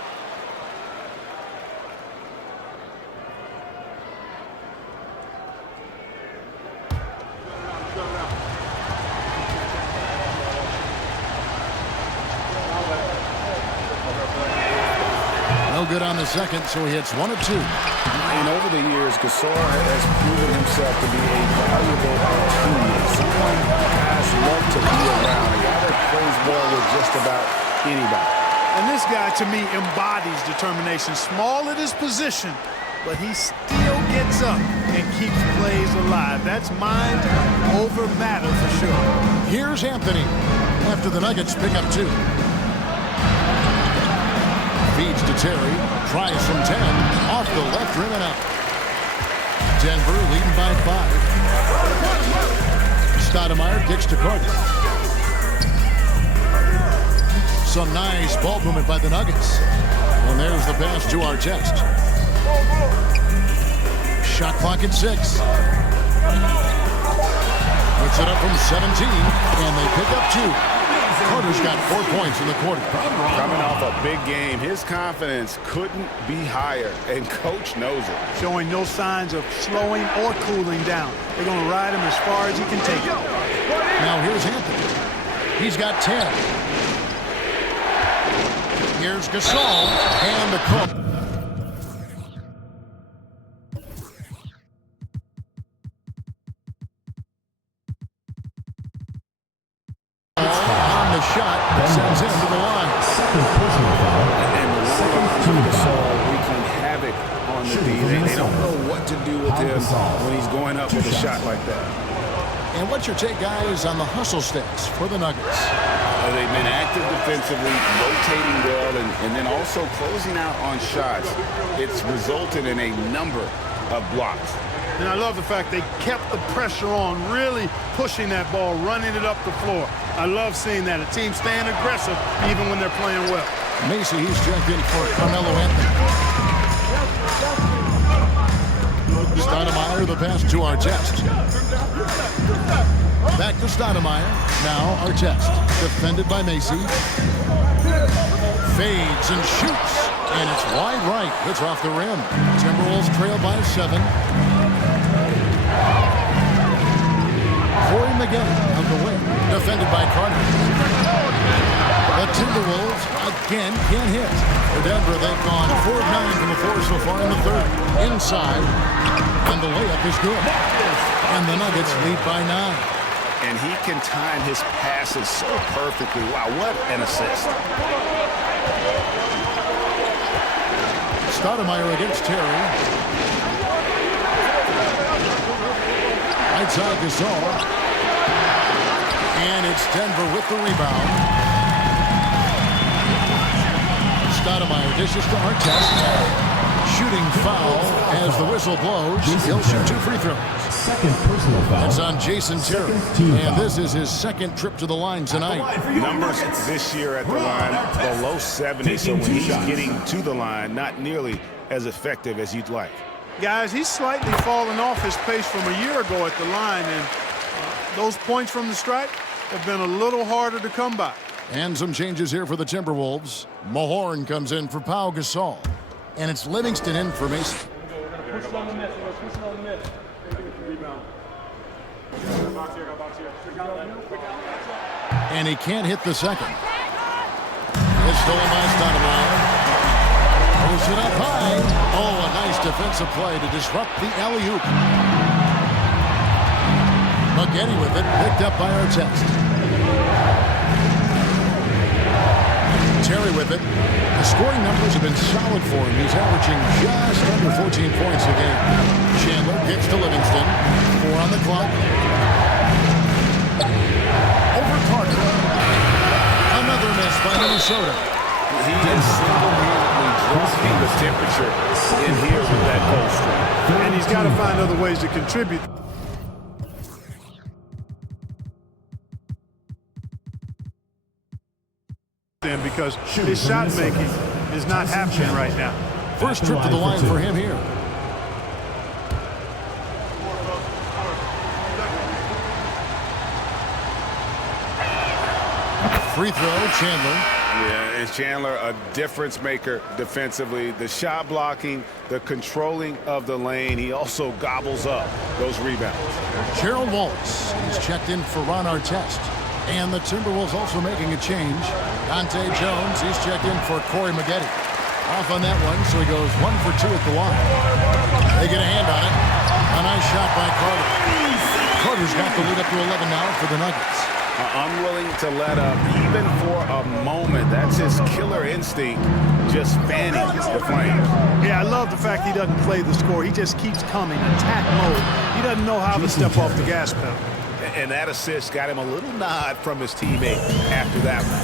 No good on the second, so he hits 1 of 2. And over the years, Gasol has proven himself to be a valuable teammate. Someone guys love to be around. A guy that plays well with just about anybody. And this guy, to me, embodies determination. Small at his position, but he still gets up and keeps plays alive. That's mind over matter for sure. Here's Anthony after the Nuggets pick up 2. Feeds to Terry, tries from 10, off the left rim and out. Denver leading by 5. Stoudemire kicks to Carter. Some nice ball movement by the Nuggets. And there's the pass to Artest. Shot clock at 6. Puts it up from 17, and they pick up 2. Carter's got 4 points in the quarter. Coming off a big game, his confidence couldn't be higher, and coach knows it. Showing no signs of slowing or cooling down. They're going to ride him as far as he can take it. Now here's Anthony. He's got 10. Here's Gasol and the Cook. The shot that sends him to the line. Second personal foul. And Second team foul. wreaking havoc on the D. They don't know what to do with him when he's going up with a shot like that. And what's your take, guys, on the hustle stats for the Nuggets? They've been active defensively, rotating well, and then also closing out on shots. It's resulted in a number of blocks. And I love the fact they kept the pressure on, really pushing that ball, running it up the floor. I love seeing that. A team staying aggressive even when they're playing well. Macy, he's checked in for Carmelo Anthony. Stoudemire, the pass to Artest. Back to Stoudemire. Now Artest. Defended by Macy. Fades and shoots. And it's wide right. It's off the rim. Timberwolves trail by 7. Corey Maggette out the way. Defended by Carter. The Timberwolves again can't hit. For Denver, they've gone 4 of 9 from the floor so far in the third. Inside. And the layup is good. And the Nuggets lead by 9. And he can time his passes so perfectly. Wow, what an assist. Stoudemire against Terry. Right side Gasol. And it's Denver with the rebound. Stoudemire dishes to Artest. shooting foul as the whistle blows. He'll shoot 2 free throws. Second personal foul. It's on Jason Terry. And this is his second trip to the line tonight. Numbers this year at the line below 70, so when he's getting to the line, not nearly as effective as you'd like. Guys, he's slightly fallen off his pace from a year ago at the line, and those points from the stripe have been a little harder to come by. And some changes here for the Timberwolves. Mahorn comes in for Pau Gasol. And it's Livingston in for Mason. And he can't hit the second. It's stolen by Stoudemire. Pulls it up high. Oh, a nice defensive play to disrupt the alley-oop. Maggette with it, picked up by Artest. Terry with it. The scoring numbers have been solid for him. He's averaging just under 14 points a game. Chandler gets to Livingston. 4 on the clock. Over Carter. Another miss by Minnesota. He is single-handedly dropping the temperature in here with that goal streak. And he's got to find other ways to contribute. Because his shot making is not happening right now. First trip to the line for him here. Free throw, Chandler. Yeah, and Chandler a difference maker defensively. The shot blocking, the controlling of the lane. He also gobbles up those rebounds. Gerald Wallace is checked in for Ron Artest. And the Timberwolves also making a change. Dante Jones, he's checked in for Corey Maggette. Off on that one, so he goes 1 for 2 at the line. They get a hand on it. A nice shot by Carter. Carter's got the lead up to 11 now for the Nuggets. Unwilling to let up even for a moment. That's his killer instinct, just fanning the flames. Yeah, I love the fact he doesn't play the score. He just keeps coming, attack mode. He doesn't know how to step off the gas pedal. And that assist got him a little nod from his teammate after that one.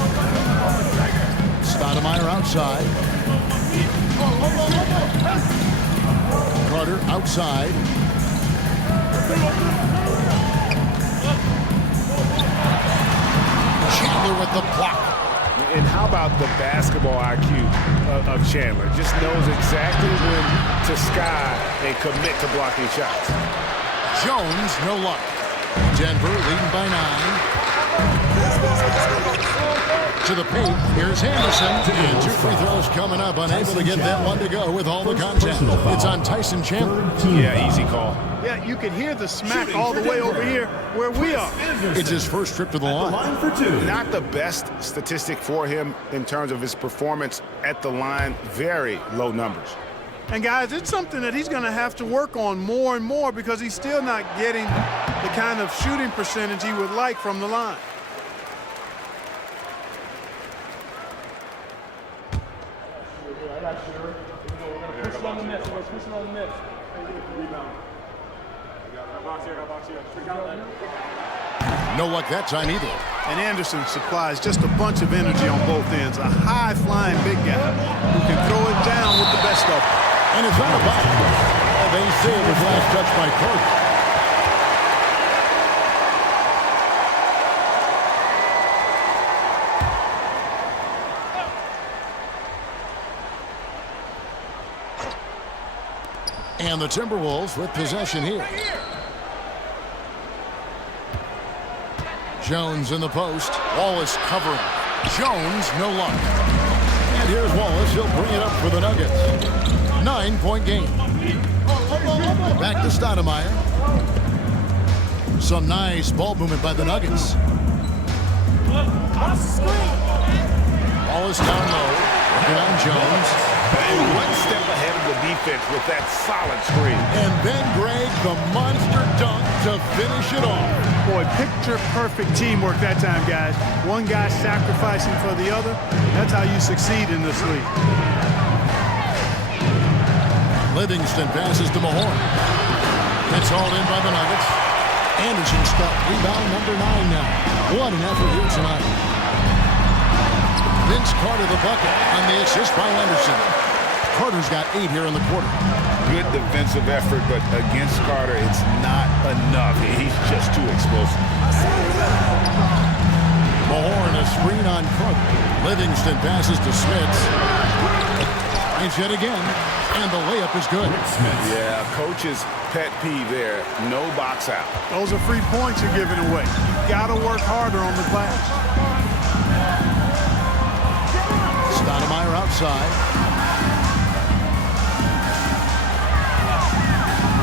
Stoudemire outside. Carter outside. Chandler with the block. And how about the basketball IQ of Chandler? Just knows exactly when to sky and commit to blocking shots. Jones, no luck. Denver leading by 9. To the paint, here's Anderson. And 2 free throws coming up, unable to get that one to go with all the contact. It's on Tyson Chandler. Yeah, easy call. Yeah, you can hear the smack all the way over here where we are. It's his first trip to the line. Not the best statistic for him in terms of his performance at the line. Very low numbers. And guys, it's something that he's going to have to work on more and more because he's still not getting the kind of shooting percentage he would like from the line. No luck that time either. And Anderson supplies just a bunch of energy on both ends. A high-flying big guy who can throw it down with the best of them. And it's not a foul. They say it was last touched by Carter. And the Timberwolves with possession here. Jones in the post. Wallace covering. Jones, no luck. And here's Wallace. He'll bring it up for the Nuggets. 9-point game. Back to Stoudemire. Some nice ball movement by the Nuggets. Wallace down low. Looking on Jones. One step ahead of the defense with that solid screen. And Ben Gregg, the monster dunk to finish it off. Boy, picture-perfect teamwork that time, guys. One guy sacrificing for the other. That's how you succeed in this league. Livingston passes to Mahorn. It's hauled in by the Nuggets. Anderson's got rebound number 9 now. What an effort here tonight. Vince Carter the bucket on the assist by Anderson. Carter's got 8 here in the quarter. Good defensive effort, but against Carter, it's not enough. He's just too explosive. Mahorn, a screen on Carter. Livingston passes to Smits. Finds yet again, and the layup is good. Yeah, coach's pet peeve there. No box out. Those are free points you're giving away. You got to work harder on the glass. Stoudemire outside.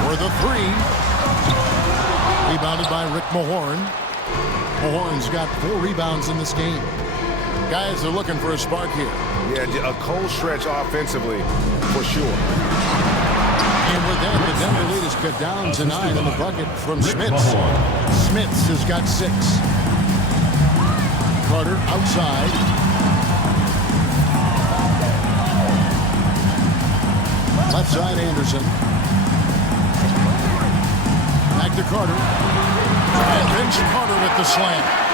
For the 3. Rebounded by Rick Mahorn. Mahorn's got 4 rebounds in this game. Guys are looking for a spark here. Yeah, a cold stretch offensively, for sure. And with that, the Denver lead is cut down to 9 in the bucket from Smits. Smits has got 6. Carter outside. Left side, Anderson. Back to Carter. And Vince Carter with the slam.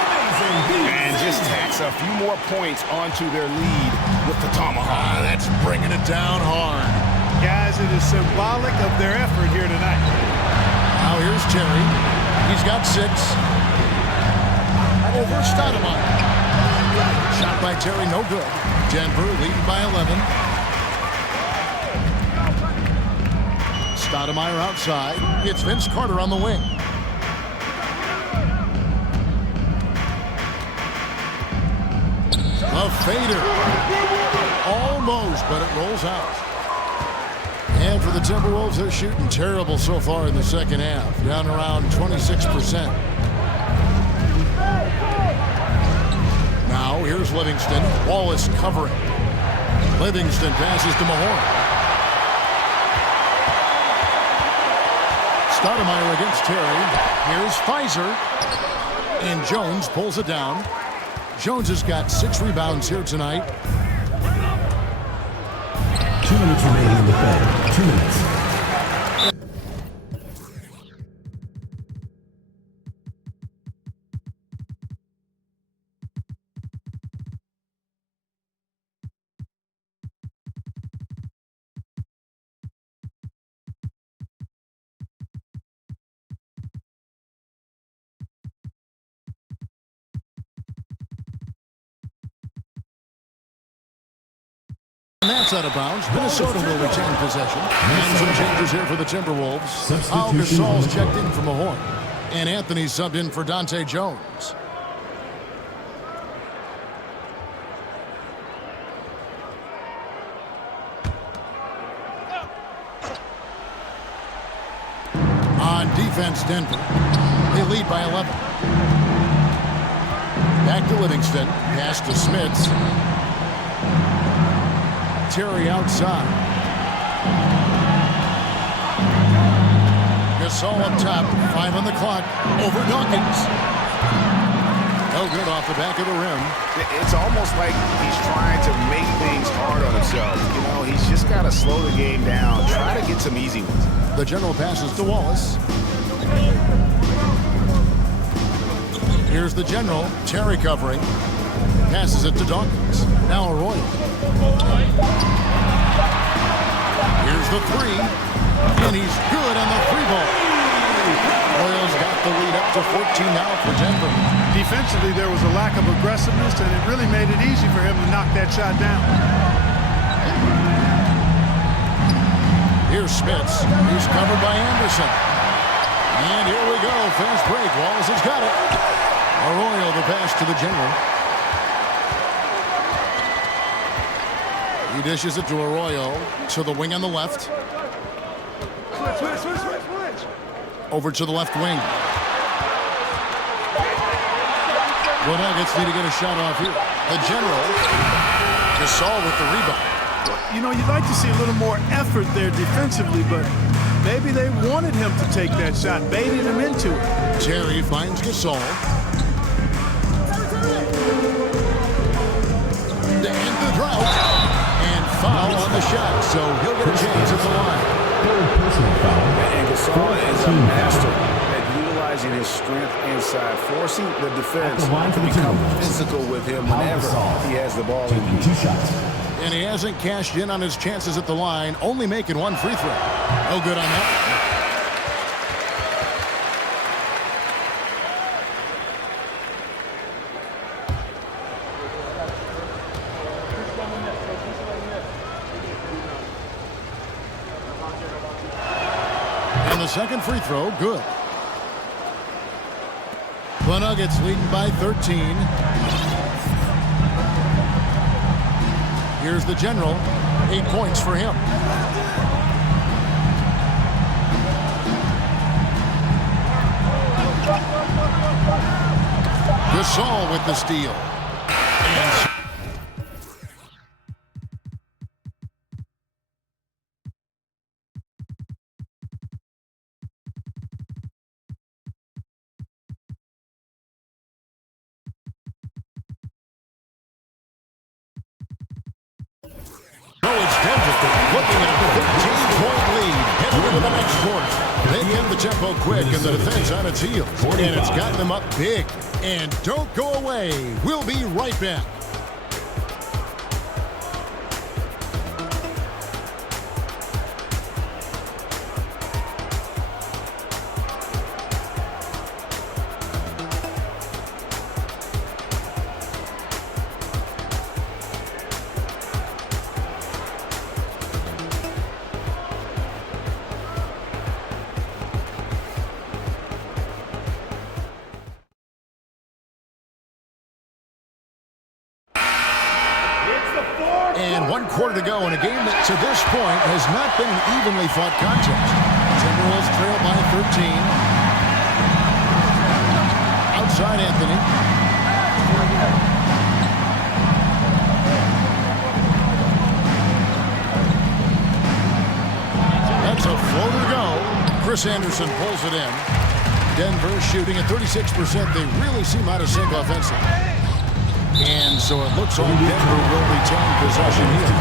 And just tacks a few more points onto their lead with the tomahawk. That's bringing it down hard. Guys, it is symbolic of their effort here tonight. Now here's Terry. He's got 6. Over Stoudemire. Shot by Terry, no good. Denver leading by 11. Stoudemire outside. It's Vince Carter on the wing. A fader. Almost, but it rolls out. And for the Timberwolves, they're shooting terrible so far in the second half. Down around 26%. Now, here's Livingston. Wallace covering. Livingston passes to Mahorn. Stoudemire against Terry. Here's Fizer. And Jones pulls it down. Jones has got 6 rebounds here tonight. 2 minutes remaining in the bed. 2 minutes. And that's out of bounds. Minnesota will retain possession. And some changes here for the Timberwolves. Al Gasol's checked in for Mahorn. And Anthony subbed in for Dante Jones. On defense, Denver. They lead by 11. Back to Livingston. Pass to Smits. Terry outside. Gasol up top. 5 on the clock. Over Dawkins. No good off the back of the rim. It's almost like he's trying to make things hard on himself. You know, he's just got to slow the game down. Try to get some easy ones. The general passes to Wallace. Here's the general. Terry covering. Passes it to Dawkins. Now Arroyo. Here's the 3. And he's good on the 3-ball. Arroyo's got the lead up to 14 now for Denver. Defensively, there was a lack of aggressiveness, and it really made it easy for him to knock that shot down. Here's Smits. He's covered by Anderson. And here we go. Fast break. Wallace has got it. Arroyo the pass to the general. He dishes it to Arroyo. To the wing on the left. Switch. Over to the left wing. The Nuggets need to get a shot off here. The general. Gasol with the rebound. You know, you'd like to see a little more effort there defensively, but maybe they wanted him to take that shot, baited him into it. Terry finds Gasol. To end the drought. And foul on the shot, so he'll get a chance at the line. And Gasol is a master at utilizing his strength inside, forcing the defense to become physical with him whenever he has the ball. Taking 2 shots. And he hasn't cashed in on his chances at the line, only making one free throw. No good on that. And the second free throw, good. The Nuggets leading by 13. Here's the general. 8 points for him. Gasol with the steal. And looking at a 13-point lead heading into the next quarter. They get the tempo quick and the defense on its heels. And it's gotten them up big. And don't go away. We'll be right back. And 1 quarter to go in a game that to this point has not been an evenly fought contest. Timberwolves trail by 13. Outside Anthony. That's a floater to go. Chris Anderson pulls it in. Denver shooting at 36%. They really seem out of sync offensively. And so it looks like Denver will retain possession here.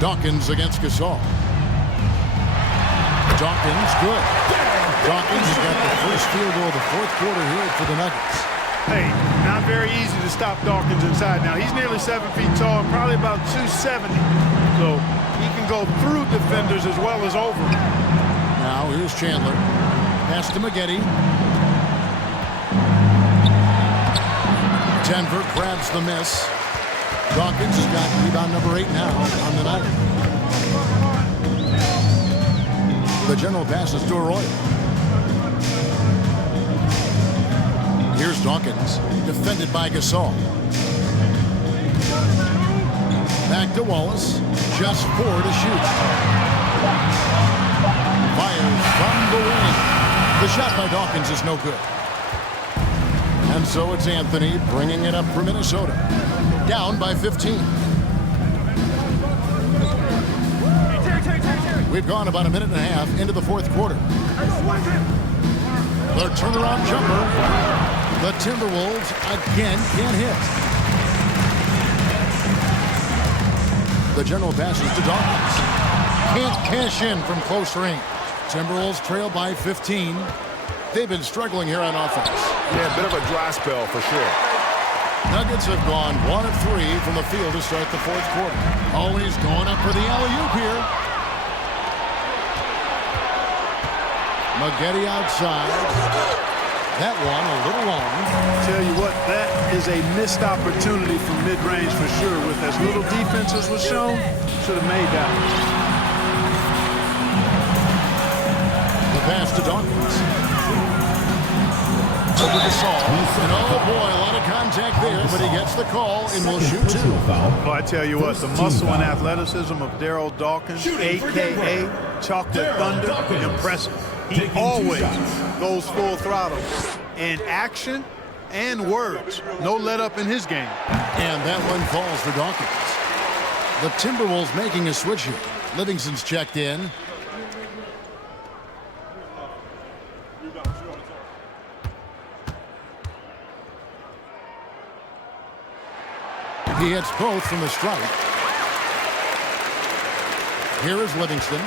Dawkins against Gasol. Dawkins, good. Dawkins has got the first field goal of the fourth quarter here for the Nuggets. Hey, not very easy to stop Dawkins inside. Now, he's nearly 7 feet tall and probably about 270. So he can go through defenders as well as over them. Now here's Chandler. Pass to Maggette. Denver grabs the miss. Dawkins has got rebound number 8 now on the night. The general passes to Arroyo. Here's Dawkins, defended by Gasol. Back to Wallace, just 4 to shoot. Fires from the wing. The shot by Dawkins is no good. And so it's Anthony bringing it up for Minnesota. Down by 15. We've gone about a minute and a half into the fourth quarter. The turnaround jumper. The Timberwolves again can't hit. The general passes to Dawkins. Can't cash in from close range. Timberwolves trail by 15. They've been struggling here on offense. Yeah, a bit of a dry spell for sure. Nuggets have gone 1 of 3 from the field to start the fourth quarter. Always going up for the alley-oop here. Maggette outside. That one a little long. Tell you what, that is a missed opportunity from mid-range for sure. With as little defense as was shown, should have made that. The pass to Dawkins. Over to Saul. And oh boy, a lot of contact there, but he gets the call and will shoot 2. Well, I tell you what, the muscle and athleticism of Daryl Dawkins, a.k.a. Chocolate Thunder, impressive. He always goes full throttle in action and words. No let up in his game. And that one falls for Dawkins. The Timberwolves making a switch here. Livingston's checked in. He hits both from the strike. Here is Livingston.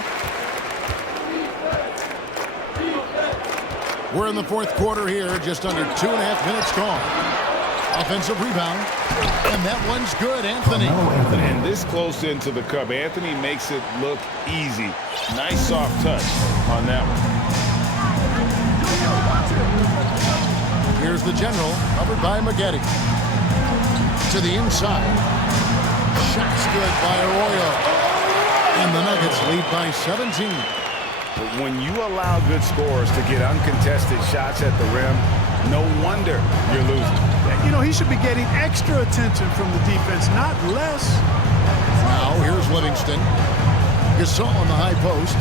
We're in the fourth quarter here, just under 2.5 minutes gone. Offensive rebound, and that one's good, Anthony. And this close into the cup, Anthony makes it look easy. Nice soft touch on that one. Here's the general, covered by Maggette. To the inside. Shot's good by Arroyo. And the Nuggets lead by 17. But when you allow good scorers to get uncontested shots at the rim, no wonder you're losing. You know, he should be getting extra attention from the defense, not less. Now, here's Livingston. Gasol on the high post.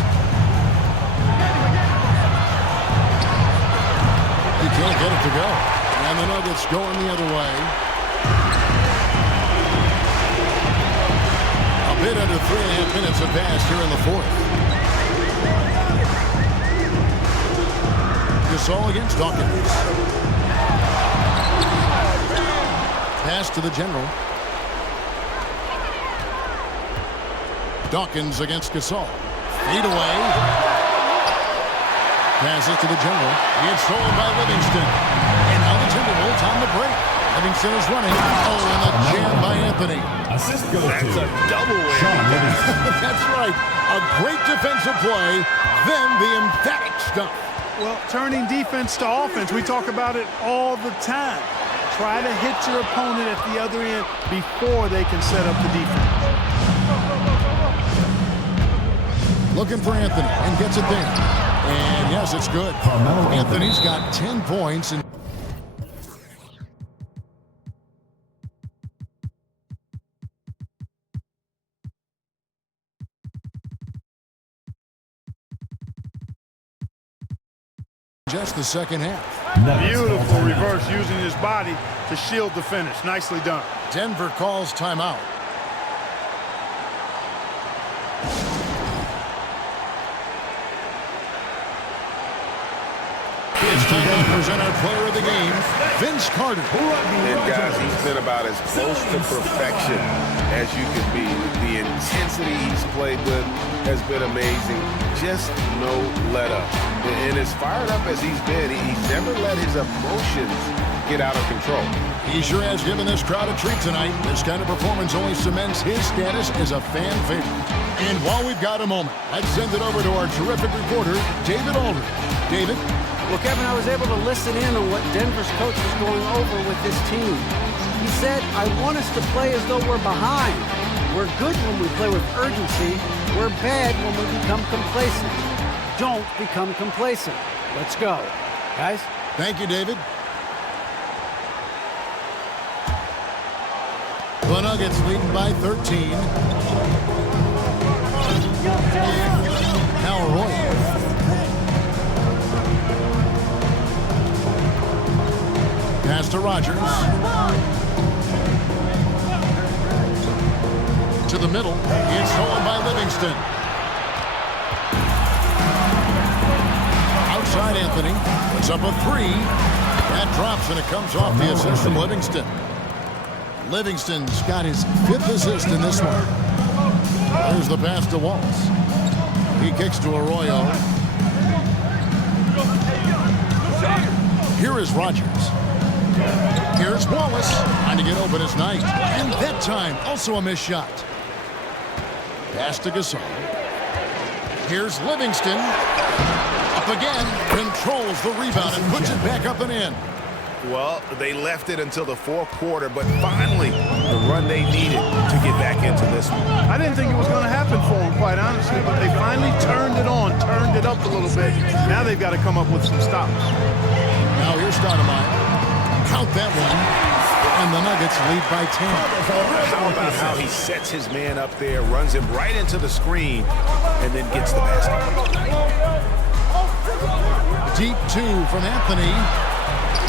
He can't get it to go. And the Nuggets going the other way. A bit under 3.5 minutes have passed here in the fourth. Gasol against Dawkins. Pass to the general. Dawkins against Gasol. Fade away. Passes to the general. It's stolen by Livingston. And now the Timberwolves on the break. Livingston is running. Oh, and the jam by Anthony. Assist goes That's to a double win. Sean Livingston. That's right. A great defensive play. Then the emphatic stuff. Well, turning defense to offense, we talk about it all the time. Try to hit your opponent at the other end before they can set up the defense. Looking for Anthony and gets it there. And yes, it's good. Anthony's got 10 points. And just the second half. Beautiful reverse using his body to shield the finish. Nicely done. Denver calls timeout. It's time to present our player of the game, Vince Carter. And guys, he's been about as close to perfection as you can be. The intensity he's played with has been amazing. Just no let up. And as fired up as he's been, he's never let his emotions get out of control. He sure has given this crowd a treat tonight. This kind of performance only cements his status as a fan favorite. And while we've got a moment, let's send it over to our terrific reporter, David Aldridge. David? Well, Kevin, I was able to listen in on what Denver's coach was going over with this team. He said, I want us to play as though we're behind. We're good when we play with urgency. We're bad when we become complacent. Don't become complacent. Let's go. Guys? Thank you, David. The Nuggets leading by 13. Now Arroyo. Pass to Rogers. To the middle. It's stolen by Livingston. Outside Anthony. Puts up a three. That drops and it comes off the assist from Livingston. Livingston's got his 5th assist in this one. There's the pass to Wallace. He kicks to Arroyo. Here is Rogers. Here's Wallace. Trying to get open as Knight. And that time, also a missed shot. Pass to Gasol. Here's Livingston. Up again. Controls the rebound and puts it back up and in. Well, they left it until the fourth quarter, but finally the run they needed to get back into this one. I didn't think it was going to happen for them, quite honestly, but they finally turned it on, turned it up a little bit. Now they've got to come up with some stops. Now here's Stoudemire. Count that one. And the Nuggets lead by 10. How about how he sets his man up there, runs him right into the screen, and then gets the basket. Deep two from Anthony.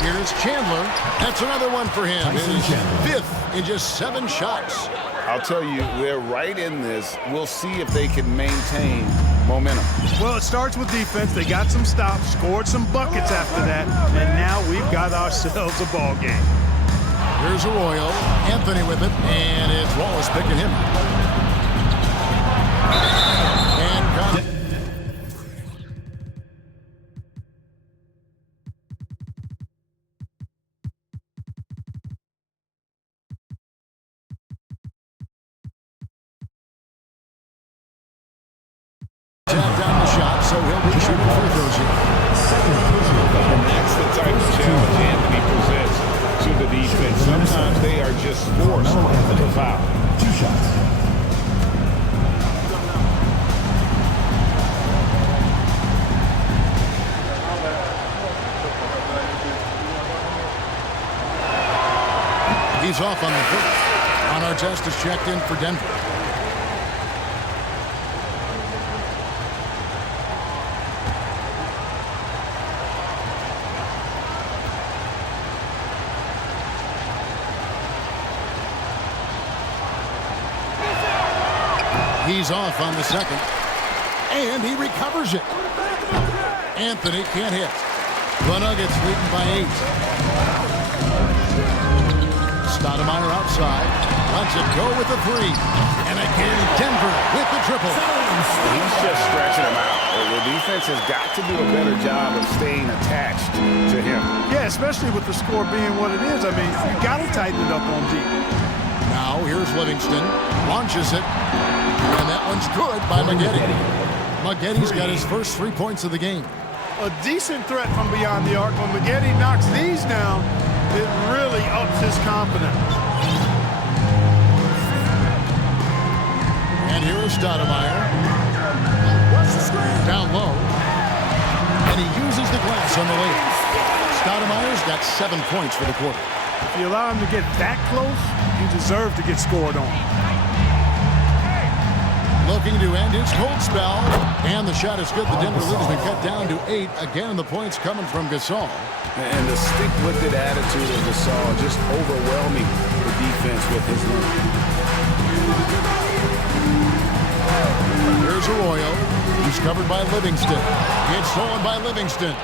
Here's Chandler. That's another one for him. His 5th in just 7 shots. I'll tell you, they're right in this. We'll see if they can maintain momentum. Well, it starts with defense. They got some stops, scored some buckets after that, and now we've got ourselves a ball game. Here's Arroyo. Anthony with it, and it's Wallace picking him up. And so he'll be shooting free throws here. And that's the type of challenge Anthony presents to the defense. Sometimes they are just forced to foul. 2 shots. He's off on the first. On our test is checked in for Denver. He's off on the second. And he recovers it. Anthony can't hit. The Nuggets leading by 8. Stoudemire outside. Lets it go with the 3. And again, Denver with the triple. He's just stretching him out. The defense has got to do a better job of staying attached to him. Yeah, especially with the score being what it is. I mean, you got to tighten it up on D. Now here's Livingston. Launches it. And that one's good by Maggette. Maggette's got his first 3 points of the game. A decent threat from beyond the arc. When Maggette knocks these down, it really ups his confidence. And here is Stoudemire. Down low. And he uses the glass on the layup. Stoudemire's got 7 points for the quarter. If you allow him to get that close, you deserve to get scored on. Looking to end his cold spell. And the shot is good. The Denver lead has been cut down to 8. Again, the points coming from Gasol. And the stick-with-it attitude of Gasol just overwhelming the defense with his length. Here's Arroyo. He's covered by Livingston. It's stolen by Livingston.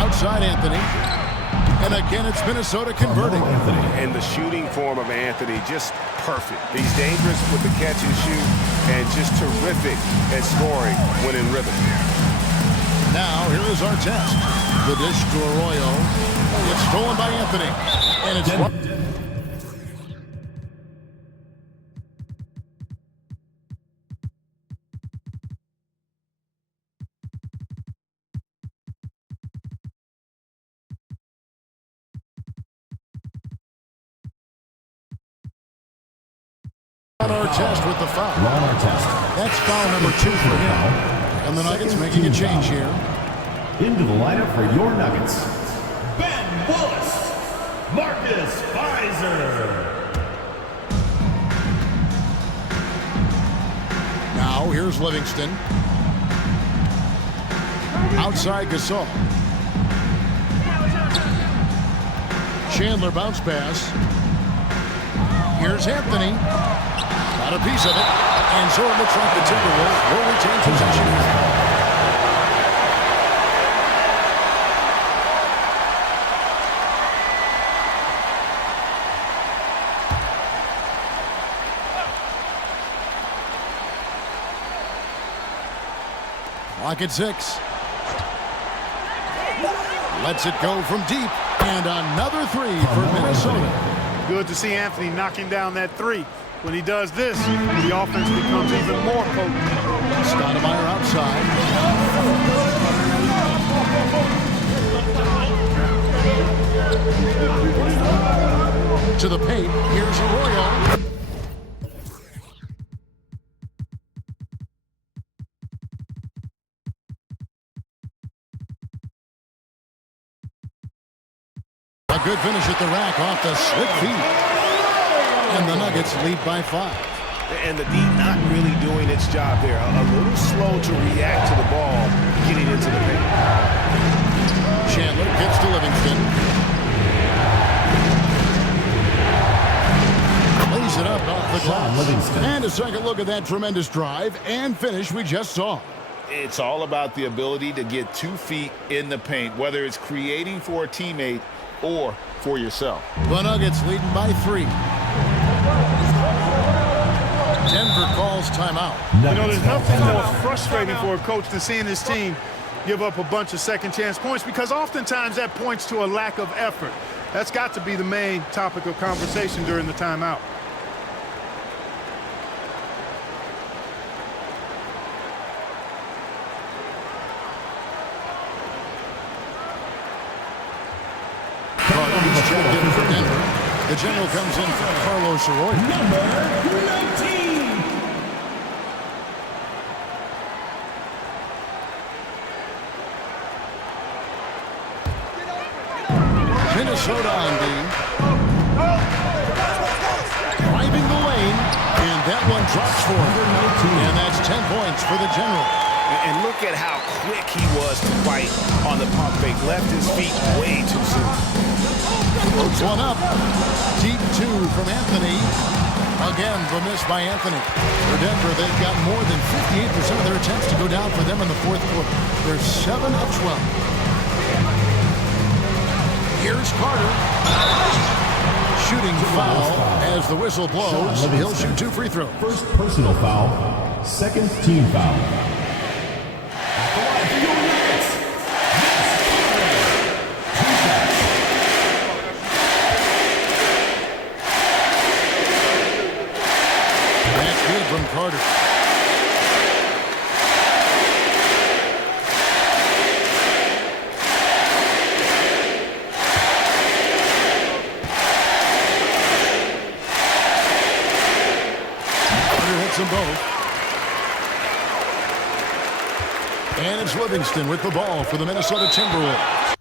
Outside Anthony. And again, it's Minnesota converting. And the shooting form of Anthony just perfect. He's dangerous with the catch and shoot and just terrific at scoring when in rhythm. Now, here is our test. The dish to Arroyo. It's stolen by Anthony. And it's... on our test with the foul. On our test. That's foul number 2 for him. And the Nuggets making a change here. Into the lineup for your Nuggets. Ben Wallace. Marcus Fizer. Now here's Livingston. Outside Gasol. Chandler bounce pass. Here's Anthony. Got a piece of it. And so it looks like the Timberwolves will retain possession. Clock at 6. Lets it go from deep. And another 3 for Minnesota. Good to see Anthony knocking down that 3. When he does this, the offense becomes even more potent. Stoudemire outside. To the paint. Here's Arroyo. A good finish at the rack off the slick feet. And the Nuggets lead by 5. And the D not really doing its job there. A little slow to react to the ball getting into the paint. Chandler gets to Livingston. Lays it up off the glass. And a second look at that tremendous drive and finish we just saw. It's all about the ability to get 2 feet in the paint, whether it's creating for a teammate or for yourself. The Nuggets leading by 3. Denver calls timeout. You know, there's nothing more frustrating for a coach than seeing his team give up a bunch of second chance points, because oftentimes that points to a lack of effort. That's got to be the main topic of conversation during the timeout. checked in for Denver. The general comes in for Carlos Arroyo. Number 19. Minnesota on D. Driving the lane, and that one drops for him. And that's 10 points for the general. And look at how quick he was to fight on the pump fake. Left his feet way too soon. Puts one up. Deep two from Anthony. Again, the miss by Anthony. For Denver, they've got more than 58% of their attempts to go down for them in the fourth quarter. They're 7 of 12. Here's Carter. Shooting foul as the whistle blows. He'll shoot 2 free throws. First personal foul, second team foul. That's good from Carter. Them both. And it's Livingston with the ball for the Minnesota Timberwolves.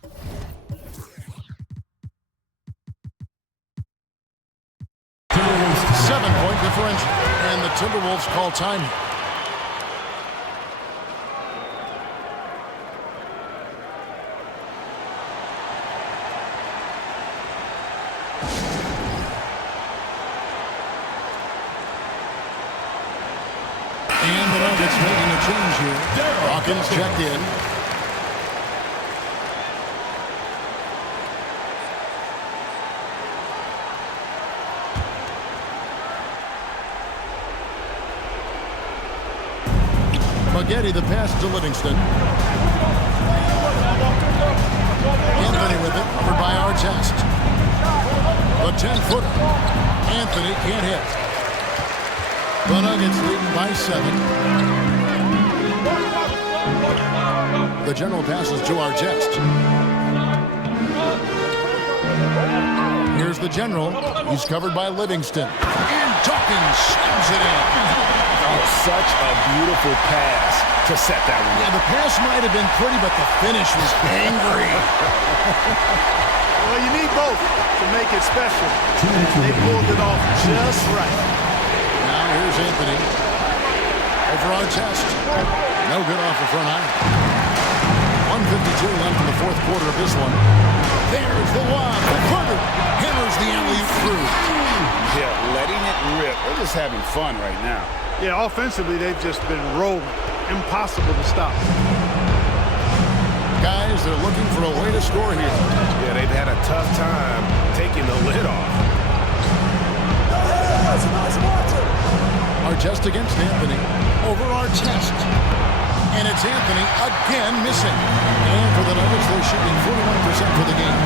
Timberwolves 7-point differential, and the Timberwolves call time. And the Nuggets making a change here. Hawkins checked in. Spaghetti the pass to Livingston. Anthony with it, covered by Artest. The 10-footer. Anthony can't hit. The Nuggets leading by 7. The general passes to Artest. Here's the general. He's covered by Livingston. And Dawkins slams it in. Oh, such a beautiful pass to set that one. Yeah, the pass might have been pretty, but the finish was angry. Well, you need both to make it special. They pulled it off just right. Now here's Anthony. Over Artest. No good off the front iron. 1:52 left in the fourth quarter of this one. There's the lob. Carter hammers the alley-oop through. Yeah, letting it rip. They're just having fun right now. Yeah, offensively, they've just been rolling. Impossible to stop. Guys, they're looking for a way to score here. Yeah, they've had a tough time taking the lid off. Artest against Anthony. Over Artest. And it's Anthony again missing. And for the Nuggets, they're shooting 41% for the game.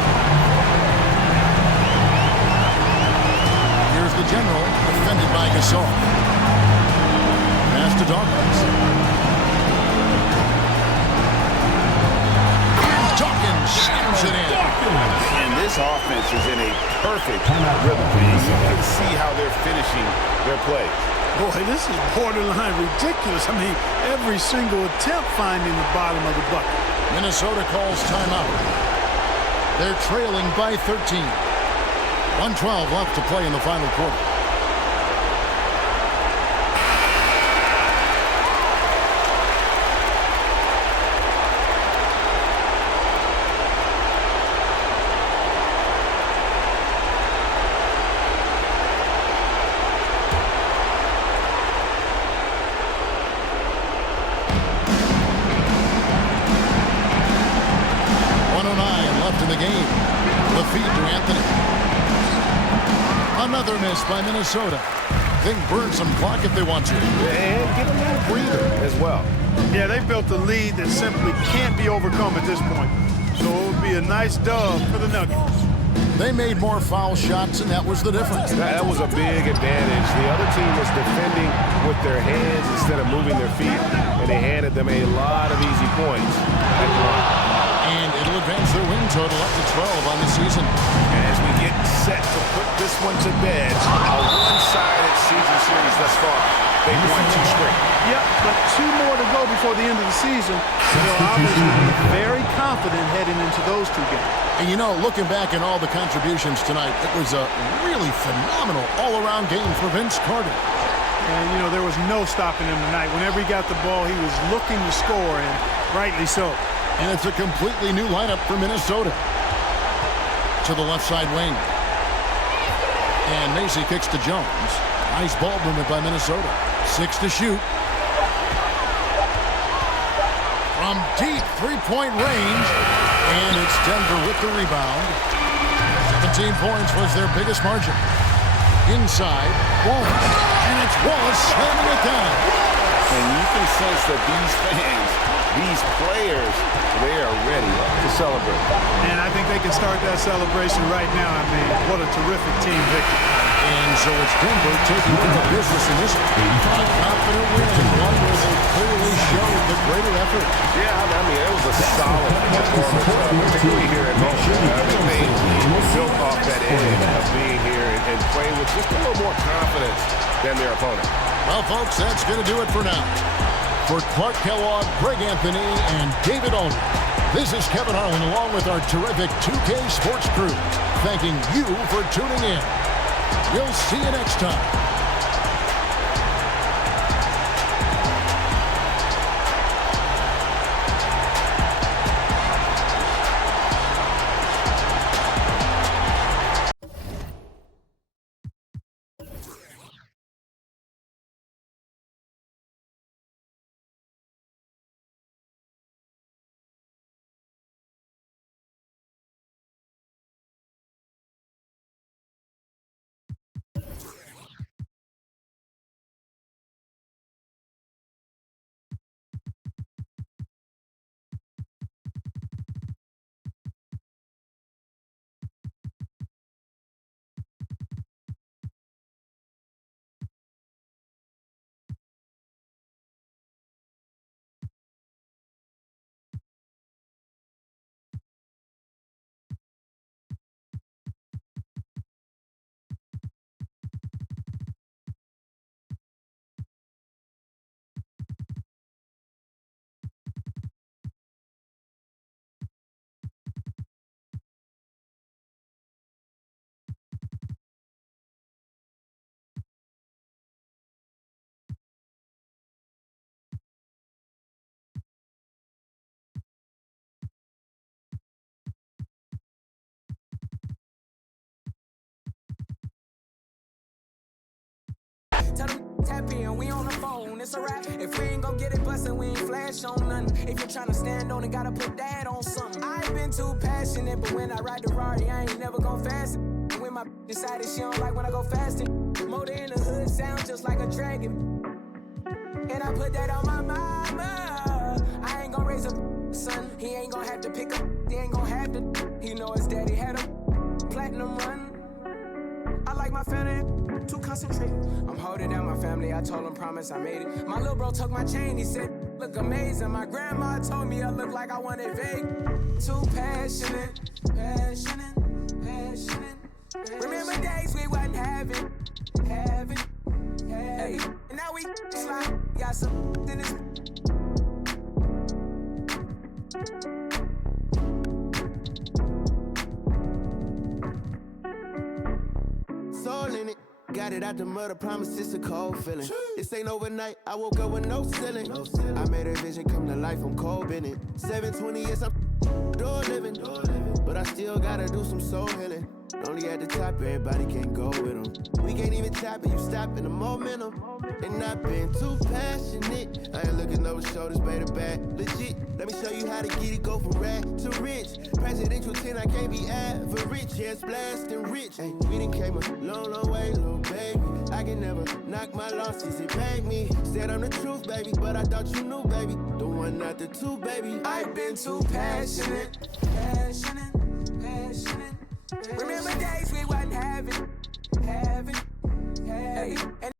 Here's the general, defended by Gasol. Pass to Dawkins. And Dawkins slams it in. And this offense is in a perfect rhythm. You can see how they're finishing their plays. Boy, this is borderline ridiculous. I mean, every single attempt finding the bottom of the bucket. Minnesota calls timeout. They're trailing by 13. 1:12 left to play in the final quarter. Another miss by Minnesota. They can burn some clock if they want to. And get a little breather as well. Yeah, they built a lead that simply can't be overcome at this point. So it would be a nice dub for the Nuggets. They made more foul shots, and that was the difference. That was a big advantage. The other team was defending with their hands instead of moving their feet, and they handed them a lot of easy points at the line. And it'll advance their win total up to 12 on the season. As we set to put this one to bed. A one-sided season series thus far. They've won 2 straight. Yep, but 2 more to go before the end of the season. They'll obviously be very confident heading into those 2 games. And you know, looking back at all the contributions tonight, it was a really phenomenal all-around game for Vince Carter. And, you know, there was no stopping him tonight. Whenever he got the ball, he was looking to score, and rightly so. And it's a completely new lineup for Minnesota. To the left side wing. And Macy kicks to Jones. Nice ball movement by Minnesota. 6 to shoot. From deep three-point range. And it's Denver with the rebound. 17 points was their biggest margin. Inside, Wallace. And it's Wallace slamming it down. And you can sense that these fans, these players, they are ready to celebrate. And I think they can start that celebration right now. I mean, what a terrific team victory. And so it's Denver taking care of business in this confident win, one where they clearly showed the greater effort. Yeah, I mean, it was a solid performance, particularly here at home. I think they built off that edge of being here and playing with just a little more confidence than their opponent. Well, folks, that's going to do it for now. For Clark Kellogg, Greg Anthony, and David Olney, this is Kevin Harlan along with our terrific 2K Sports crew, thanking you for tuning in. We'll see you next time. Tell them tap in, we on the phone, it's a wrap. If we ain't gon' get it bustin', we ain't flash on nothing. If you're tryna stand on it, gotta put that on something. I ain't been too passionate, but when I ride the Rari, I ain't never gon' fast. When my decided she don't like when I go fasting. Motor in the hood sound just like a dragon. And I put that on my mama. I ain't gon' raise a son. He ain't gon' have to pick up. He ain't gon' have to. He know his daddy had a platinum run. I like my family too concentrated. I'm holding down my family. I told him promise I made it. My little bro took my chain. He said look amazing. My grandma told me I look like I wanted vague. Too passionate, passionate, passionate. Remember days we wasn't having. Hey, and now we slide. Got some in this. Soul in it, got it out the mud, I promise it's a cold feeling. This ain't overnight, I woke up with no ceiling. I made a vision come to life, I'm cold in it. 720 years, I'm door living. But I still gotta do some soul healing. Only at the top, everybody can't go with them. We can't even tap it, you stop in the momentum. And I've been too passionate. I ain't looking over shoulders, baby, back. Legit, let me show you how to get it, go from rag to rich. Presidential 10, I can't be average. Yes, blasting rich. Hey, we done came a long, long way, little baby. I can never knock my losses, it paid me. Said I'm the truth, baby, but I thought you knew, baby. The one, not the two, baby. I've been too passionate, passionate, passionate. Remember days we wasn't having. Hey.